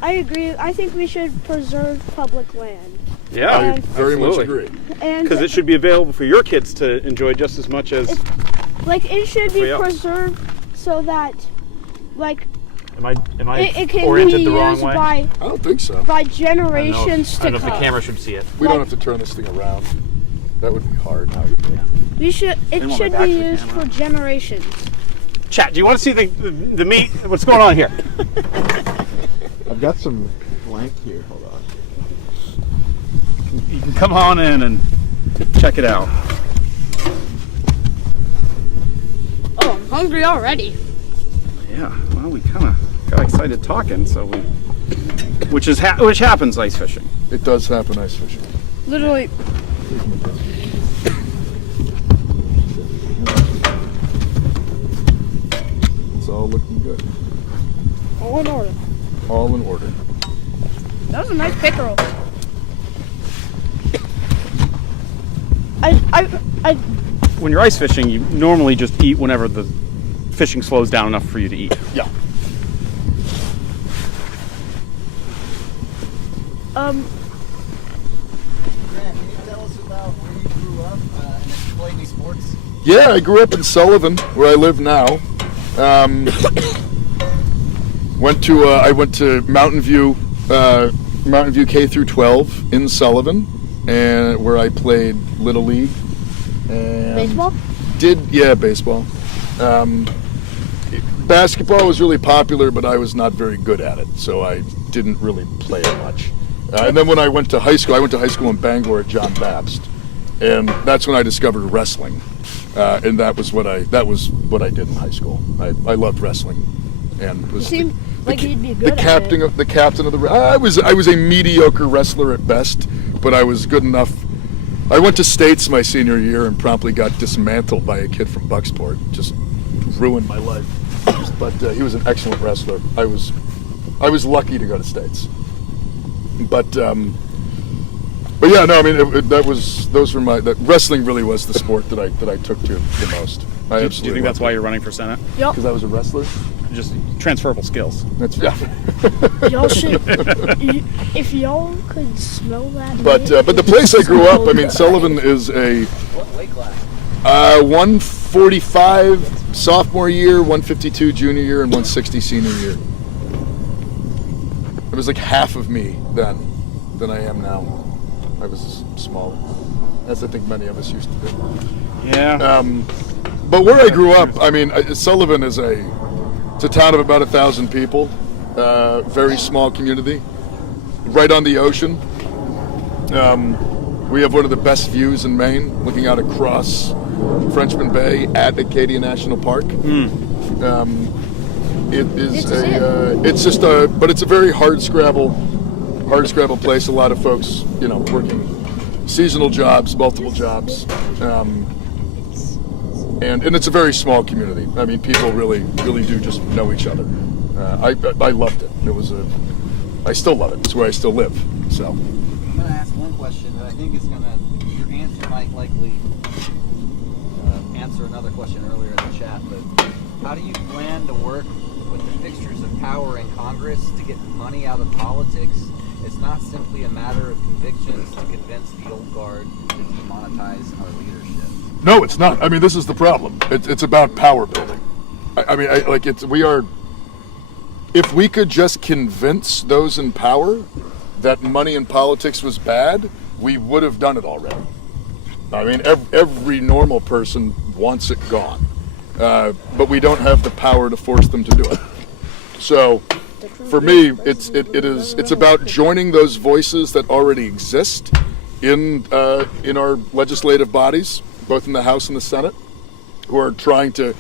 I agree. I think we should preserve public land. Yeah, I very much agree. Because it should be available for your kids to enjoy just as much as. It should be preserved so that, Am I it can oriented be the wrong used way? I don't think so. by generations to I don't know if come. the camera should see it. We don't have to turn this thing around. That would be hard. We should. It want should my be back to the used for camera. generations. Chat, do you want to see the meat? What's going on here? I've got some blank here. Hold on. You can come on in and check it out. Oh, I'm hungry already. Yeah, well, we kind of got excited talking, so which happens ice fishing. It does happen ice fishing. Literally. It's all looking good. All in order. All in order. That was a nice pickerel. When you're ice fishing, you normally just eat whenever the fishing slows down enough for you to eat. Yeah. Grant, can you tell us about where you grew up and if you played any sports? Yeah, I grew up in Sullivan, where I live now. I went to Mountain View K through 12 in Sullivan, and where I played Little League. And Baseball? Baseball. Basketball was really popular, but I was not very good at it, so I didn't really play it much. And then when I went to high school in Bangor at John Baptist, and that's when I discovered wrestling, and that was what I did in high school. I loved wrestling, and was Seemed like you'd be good the captain of the. I was a mediocre wrestler at best, but I was good enough. I went to States my senior year and promptly got dismantled by a kid from Bucksport. Just ruined my life. But he was an excellent wrestler. I was lucky to go to States. But yeah, no, I mean that wrestling really was the sport that I took to the most. Do you think that's why you're running for Senate? Yep. Because I was a wrestler. Just transferable skills. That's Y'all should, if y'all could smell that. But the place I grew up, I mean, Sullivan is a What weight class? 145 sophomore year, 152 junior year, and 160 senior year. It was like half of me then than I am now. I was smaller, as I think many of us used to be. Yeah. But where I grew up, I mean, Sullivan is it's a town of about 1,000 people, very small community, right on the ocean. We have one of the best views in Maine, looking out across Frenchman Bay at Acadia National Park. It is but it's a very hard scrabble place. A lot of folks, working seasonal jobs, multiple jobs, and it's a very small community. I mean, people really do just know each other. I loved it. I still love it. It's where I still live. So. I'm going to ask one question that I think is going to, your answer might likely answer another question earlier in the chat, but how do you plan to work with the fixtures of power in Congress to get money out of politics? It's not simply a matter of convictions to convince the old guard to demonetize our leadership. No, it's not. I mean, this is the problem. It's about power building. If we could just convince those in power that money in politics was bad, we would have done it already. I mean, every normal person wants it gone, but we don't have the power to force them to do it. So, for me, it's about joining those voices that already exist in our legislative bodies, both in the House and the Senate, who are trying to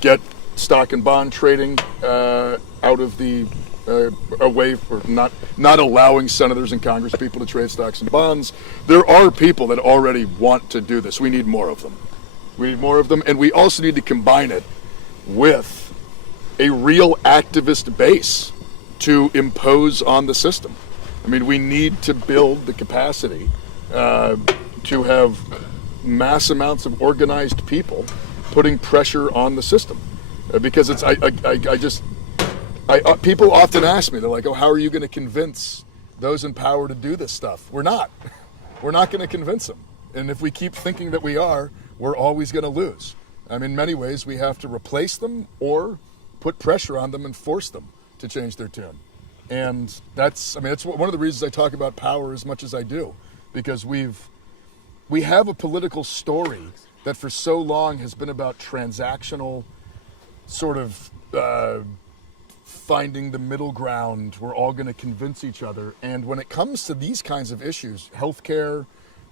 get stock and bond trading out of the away for not allowing senators and Congress people to trade stocks and bonds. There are people that already want to do this. We need more of them. And we also need to combine it with a real activist base to impose on the system. I mean, we need to build the capacity to have mass amounts of organized people putting pressure on the system, because people often ask me, they're like, "Oh, how are you going to convince those in power to do this stuff?" We're not going to convince them, and if we keep thinking that we are, we're always going to lose. I mean, in many ways, we have to replace them or put pressure on them and force them to change their tune. And that's one of the reasons I talk about power as much as I do, because we have a political story that for so long has been about transactional sort of finding the middle ground. We're all going to convince each other. And when it comes to these kinds of issues, healthcare,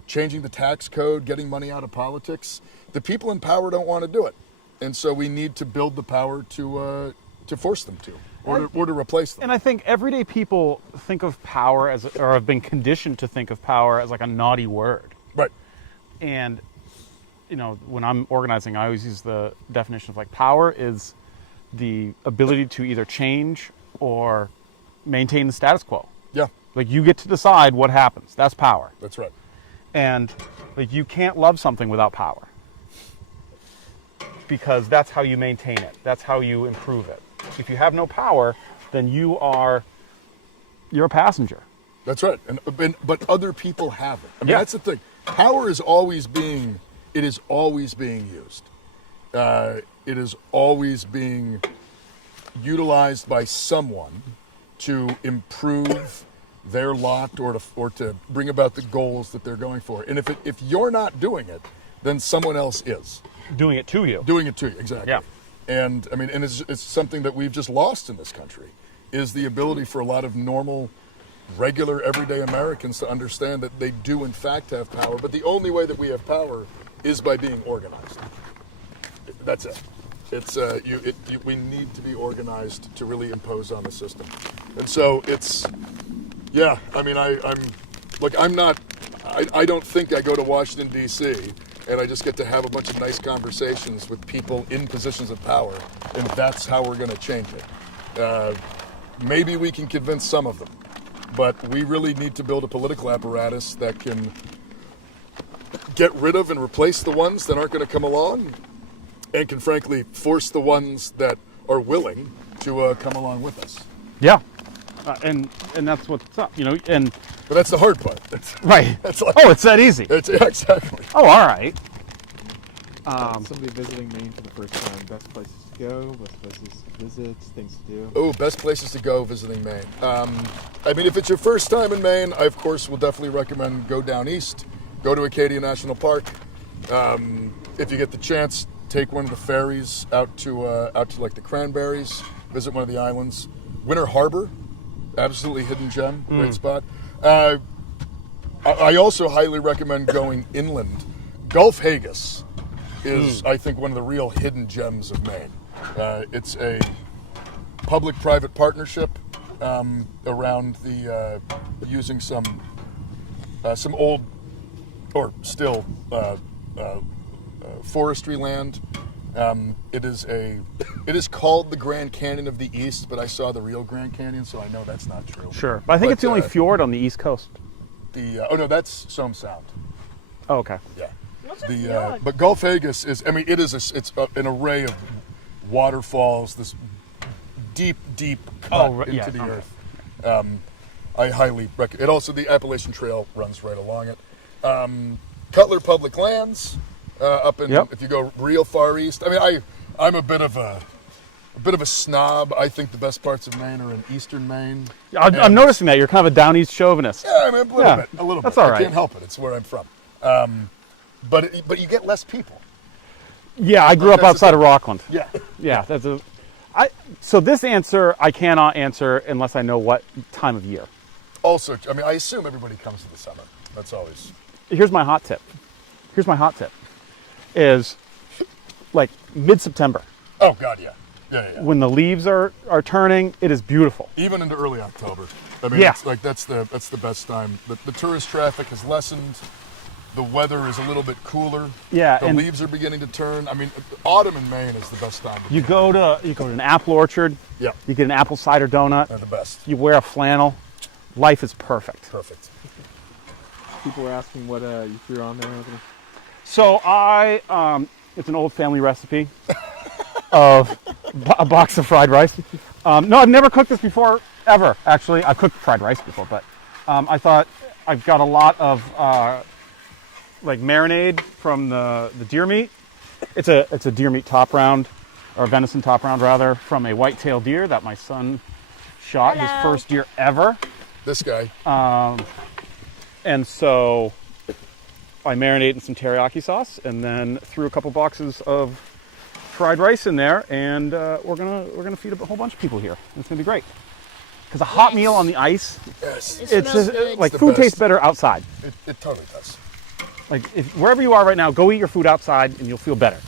changing the tax code, getting money out of politics, the people in power don't want to do it. And so we need to build the power to force them to, or to replace them. And I think everyday people think of power or have been conditioned to think of power as like a naughty word. Right. And, when I'm organizing, I always use the definition of like power is the ability to either change or maintain the status quo. Yeah. Like you get to decide what happens. That's power. That's right. And like you can't love something without power, because that's how you maintain it. That's how you improve it. If you have no power, then you're a passenger. That's right. But other people have it. I mean, Yeah. That's the thing. Power is always being used. It is always being utilized by someone to improve their lot or to bring about the goals that they're going for. And if you're not doing it, then someone else is. Doing it to you. Doing it to you, exactly. Yeah. And I mean, and it's something that we've just lost in this country, is the ability for a lot of normal, regular, everyday Americans to understand that they do in fact have power, but the only way that we have power is by being organized. That's it. It's we need to be organized to really impose on the system. And so it's, yeah, I mean, I don't think I go to Washington, D.C., and I just get to have a bunch of nice conversations with people in positions of power, and that's how we're going to change it. Maybe we can convince some of them, but we really need to build a political apparatus that can get rid of and replace the ones that aren't going to come along, and can frankly force the ones that are willing to come along with us. Yeah. And that's what's up, you know, But that's the hard part. right. That's like, oh, it's that easy. Yeah, exactly. Oh, all right. Somebody visiting Maine for the first time, best places to go, best places to visit, things to do. Oh, best places to go visiting Maine. I mean, if it's your first time in Maine, I of course will definitely recommend go down east, go to Acadia National Park. If you get the chance, take one of the ferries out to like the Cranberries, visit one of the islands. Winter Harbor, absolutely hidden gem, great spot. I also highly recommend going inland. Gulf Haggis is, I think, one of the real hidden gems of Maine. It's a public-private partnership around the using some old or still forestry land. It is called the Grand Canyon of the East, but I saw the real Grand Canyon, so I know that's not true. Sure, but I think it's the only fjord on the East Coast. Oh no, that's Somme Sound. Oh, okay. Yeah. What's a fjord? But Gulf Haggis is, I mean, it's an array of waterfalls, this deep cut into the earth. I highly recommend it. Also, the Appalachian Trail runs right along it. Cutler Public Lands, up in, if you go real far east. I mean, I'm a bit of a snob. I think the best parts of Maine are in eastern Maine. I'm noticing that you're kind of a down east chauvinist. Yeah, I mean, a little bit. That's all right. I can't help it. It's where I'm from. But you get less people. Yeah, I grew up outside of Rockland. Yeah. Yeah, so this answer I cannot answer unless I know what time of year. Also, I mean, I assume everybody comes in the summer. That's always. Here's my hot tip. Is like mid-September. Oh God, yeah. When the leaves are turning, it is beautiful. Even into early October. I mean, it's like that's the best time. The tourist traffic has lessened. The weather is a little bit cooler. Yeah, the leaves are beginning to turn. I mean, autumn in Maine is the best time. You go to an apple orchard. Yeah. You get an apple cider donut. They're the best. You wear a flannel. Life is perfect. Perfect. People were asking what you threw on there, Anthony. So it's an old family recipe of a box of fried rice. No, I've never cooked this before, ever, actually. I've cooked fried rice before, but I thought I've got a lot of like marinade from the deer meat. It's a deer meat top round, or venison top round rather, from a white-tailed deer that my son shot, his first deer ever. This guy. And so I marinated in some teriyaki sauce, and then threw a couple boxes of fried rice in there, and we're gonna feed a whole bunch of people here. It's gonna be great. Because a hot meal on the ice, it's just, like food tastes better outside. It totally does. Like wherever you are right now, go eat your food outside, and you'll feel better.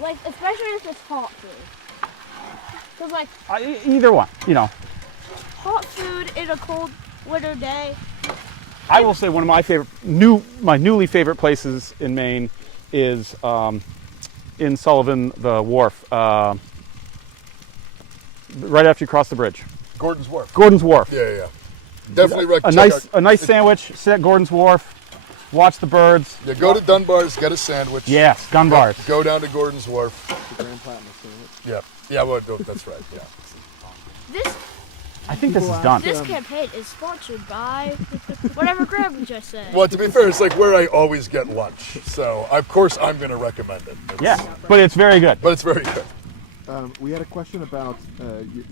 Like especially if it's hot food. Cause like either one, you know. hot food in a cold winter day. I will say one of my newly favorite places in Maine is in Sullivan, the wharf, right after you cross the bridge. Gordon's Wharf. Gordon's Wharf. Yeah. Definitely recommend. A nice sandwich. Sit at Gordon's Wharf. Watch the birds. Yeah, go to Dunbar's, get a sandwich. Yes, Dunbar's. Go down to Gordon's Wharf. The Grand Platner sandwich. Yeah. Well, that's right. Yeah. I think this is done. This campaign is sponsored by whatever Graham just said. Well, to be fair, it's like where I always get lunch. So, of course, I'm going to recommend it. Yeah, but it's very good. But it's very good. We had a question about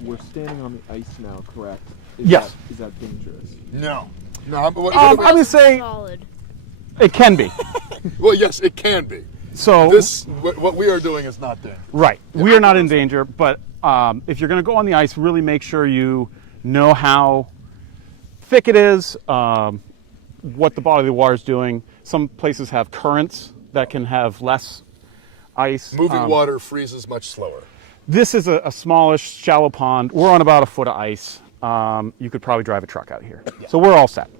we're standing on the ice now, correct? Yes. Is that dangerous? No. No. I would say Solid. it can be. Well, yes, it can be. So What we are doing is not dangerous. right, we are not in danger. But if you're going to go on the ice, really make sure you know how thick it is, what the body of the water is doing. Some places have currents that can have less ice. Moving water freezes much slower. This is a smallish, shallow pond. We're on about a foot of ice. You could probably drive a truck out of here. So we're all set.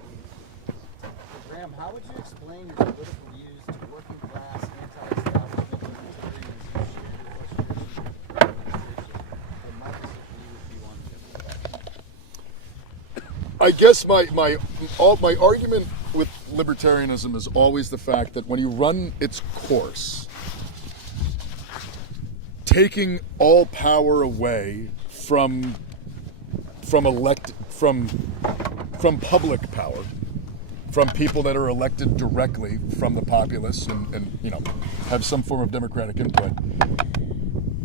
Graham, how would you explain your political views to working class, anti-establishment libertarians who share your organization? I might disagree with you on different. I guess my argument with libertarianism is always the fact that when you run its course, taking all power away from public power, from people that are elected directly from the populace and have some form of democratic input.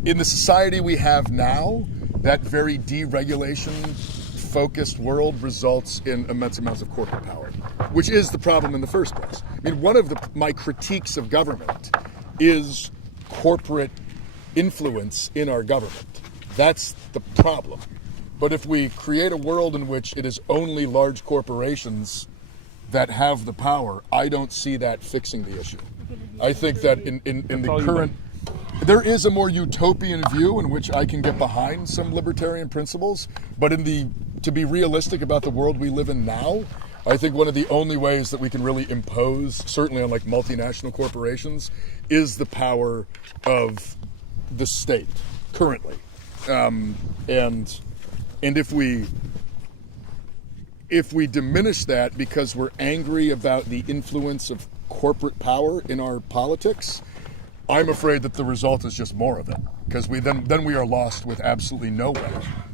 In the society we have now, that very deregulation-focused world results in immense amounts of corporate power, which is the problem in the first place. I mean, one of my critiques of government is corporate influence in our government. That's the problem. But if we create a world in which it is only large corporations that have the power, I don't see that fixing the issue. I think that in the current, there is a more utopian view in which I can get behind some libertarian principles, but to be realistic about the world we live in now, I think one of the only ways that we can really impose, certainly on like multinational corporations, is the power of the state currently. And if we diminish that because we're angry about the influence of corporate power in our politics, I'm afraid that the result is just more of it, because then we are lost with absolutely no way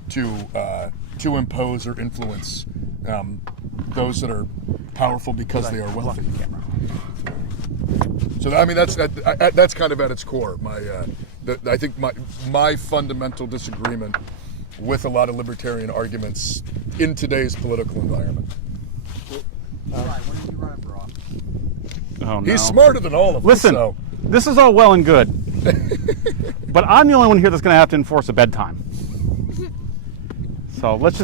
to impose or influence those that are powerful because they are wealthy. So I mean that's kind of at its core. I think my fundamental disagreement with a lot of libertarian arguments in today's political environment. Right, when are you running for office? Oh, no. He's smarter than all of us. Listen, So. this is all well and good, but I'm the only one here that's going to have to enforce a bedtime. So let's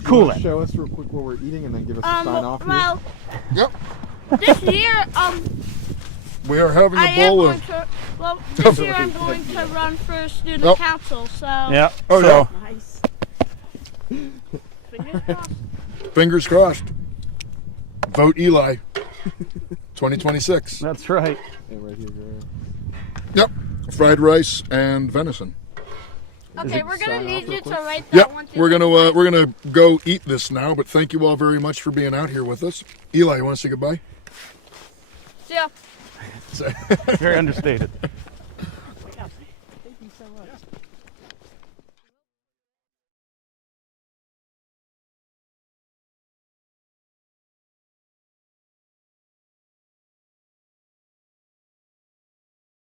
cool it. Show us real quick what we're eating and then give us a sign off. Well, Yep. this year, We are having I a am bowl going of. to. Well, this year I'm going to run for student Nope. council. So. Yeah. Oh, so, Nice. Fingers crossed. Fingers crossed. Vote Eli. 2026. that's right. Yeah, right here, Graham. Yep. Fried rice and venison. Okay, we're gonna sign need off you real to quick? write that Yep. one. We're gonna go eat this now, but thank you all very much for being out here with us. Eli, you want to say goodbye? Yeah. Very understated.